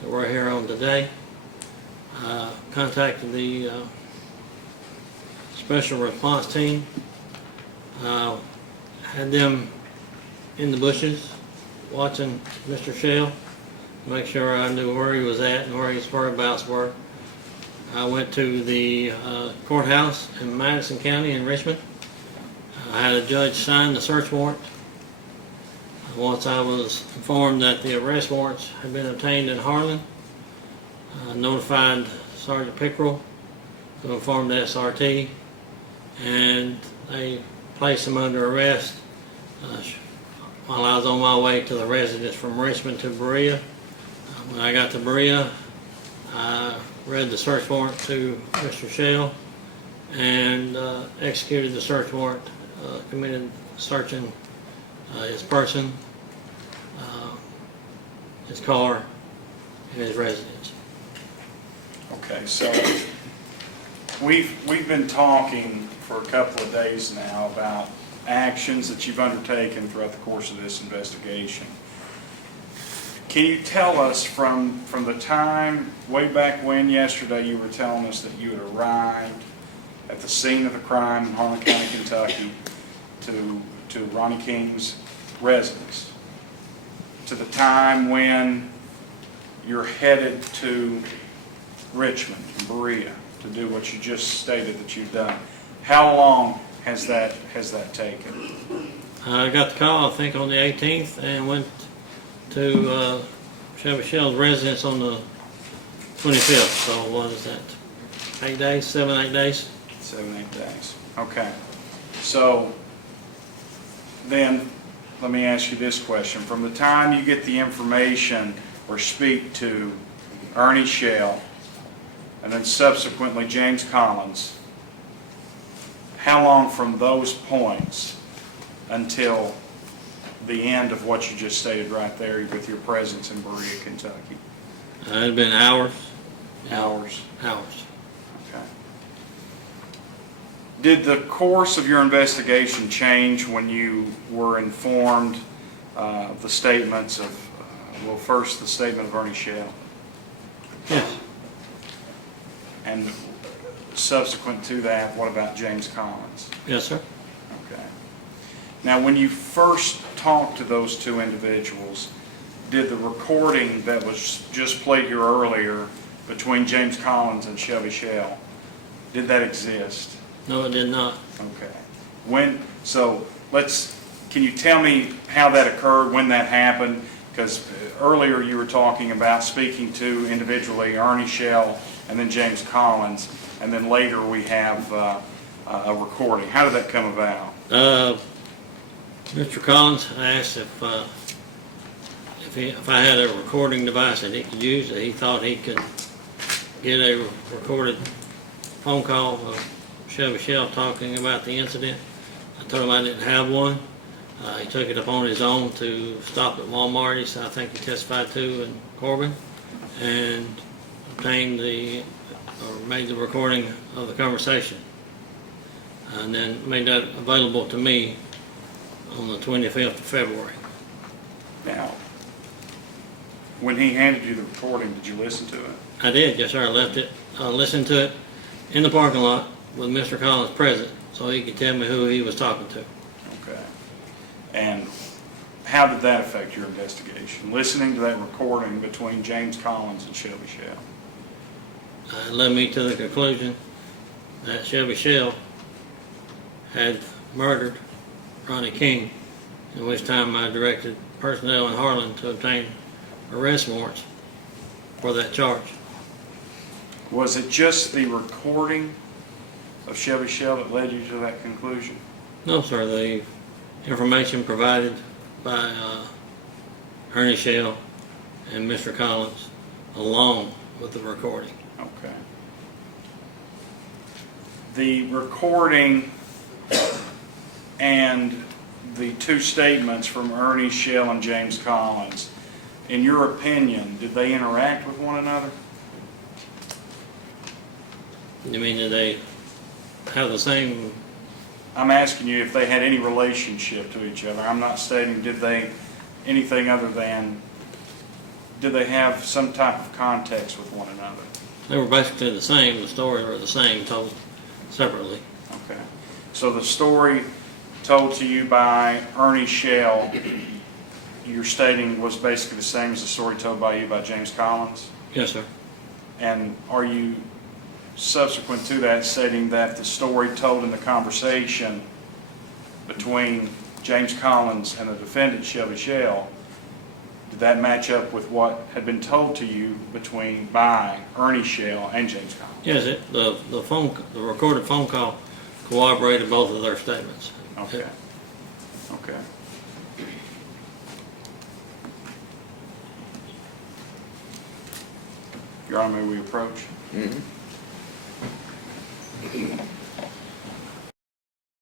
that we're here on today. Contacted the special response team, had them in the bushes watching Mr. Shell, make sure I knew where he was at and where his whereabouts were. I went to the courthouse in Madison County in Richmond. I had a judge sign the search warrant. Once I was informed that the arrest warrants had been obtained in Harlan, I notified Sergeant Pickrell, who informed the SRT, and they placed him under arrest while I was on my way to the residence from Richmond to Berea. When I got to Berea, I read the search warrant to Mr. Shell and executed the search warrant, committed searching his person, his car, and his residence. Okay, so we've been talking for a couple of days now about actions that you've undertaken throughout the course of this investigation. Can you tell us from the time way back when yesterday you were telling us that you had arrived at the scene of the crime in Harlan County, Kentucky, to Ronnie King's residence, to the time when you're headed to Richmond and Berea to do what you just stated that you've done? How long has that taken? I got the call, I think, on the 18th and went to Shelby Shell's residence on the 25th. So what is that? 8 days, 7, 8 days? 7, 8 days. Okay. So then let me ask you this question. From the time you get the information or speak to Ernie Shell and then subsequently James Collins, how long from those points until the end of what you just stated right there with your presence in Berea, Kentucky? It had been hours. Hours. Hours. Okay. Did the course of your investigation change when you were informed of the statements of, well, first the statement of Ernie Shell, Yes. and subsequent to that, what about James Collins? Yes, sir. Okay. Now, when you first talked to those two individuals, did the recording that was just played here earlier between James Collins and Shelby Shell, did that exist? No, it did not. Okay. Can you tell me how that occurred, when that happened? Because earlier you were talking about speaking to individually Ernie Shell and then James Collins, and then later we have a recording. How did that come about? Mr. Collins asked if I had a recording device that he could use, that he thought he could get a recorded phone call of Shelby Shell talking about the incident. I told him I didn't have one. He took it upon his own to stop at Walmart, I think he testified to in Corbin, and obtained made the recording of the conversation, and then made that available to me on the 25th of February. Now, when he handed you the recording, did you listen to it? I did, yes sir. I listened to it in the parking lot with Mr. Collins present, so he could tell me who he was talking to. Okay. And how did that affect your investigation? Listening to that recording between James Collins and Shelby Shell? It led me to the conclusion that Shelby Shell had murdered Ronnie King, at which time I directed personnel in Harlan to obtain arrest warrants for that charge. Was it just the recording of Shelby Shell that led you to that conclusion? No, sir. The information provided by Ernie Shell and Mr. Collins, along with the recording. Okay. The recording and the two statements from Ernie Shell and James Collins, in your opinion, did they interact with one another? You mean, do they have the same? I'm asking you if they had any relationship to each other. I'm not stating did they, anything other than, did they have some type of context with one another? They were basically the same. The stories were the same, told separately. Okay. So the story told to you by Ernie Shell, you're stating was basically the same as the story told by you by James Collins? Yes, sir. And are you subsequent to that stating that the story told in the conversation between James Collins and the defendant, Shelby Shell, did that match up with what had been told to you by Ernie Shell and James Collins? Yes, the recorded phone call corroborated both of their statements. Okay. Okay. Your Honor, may we approach? Mm-hmm.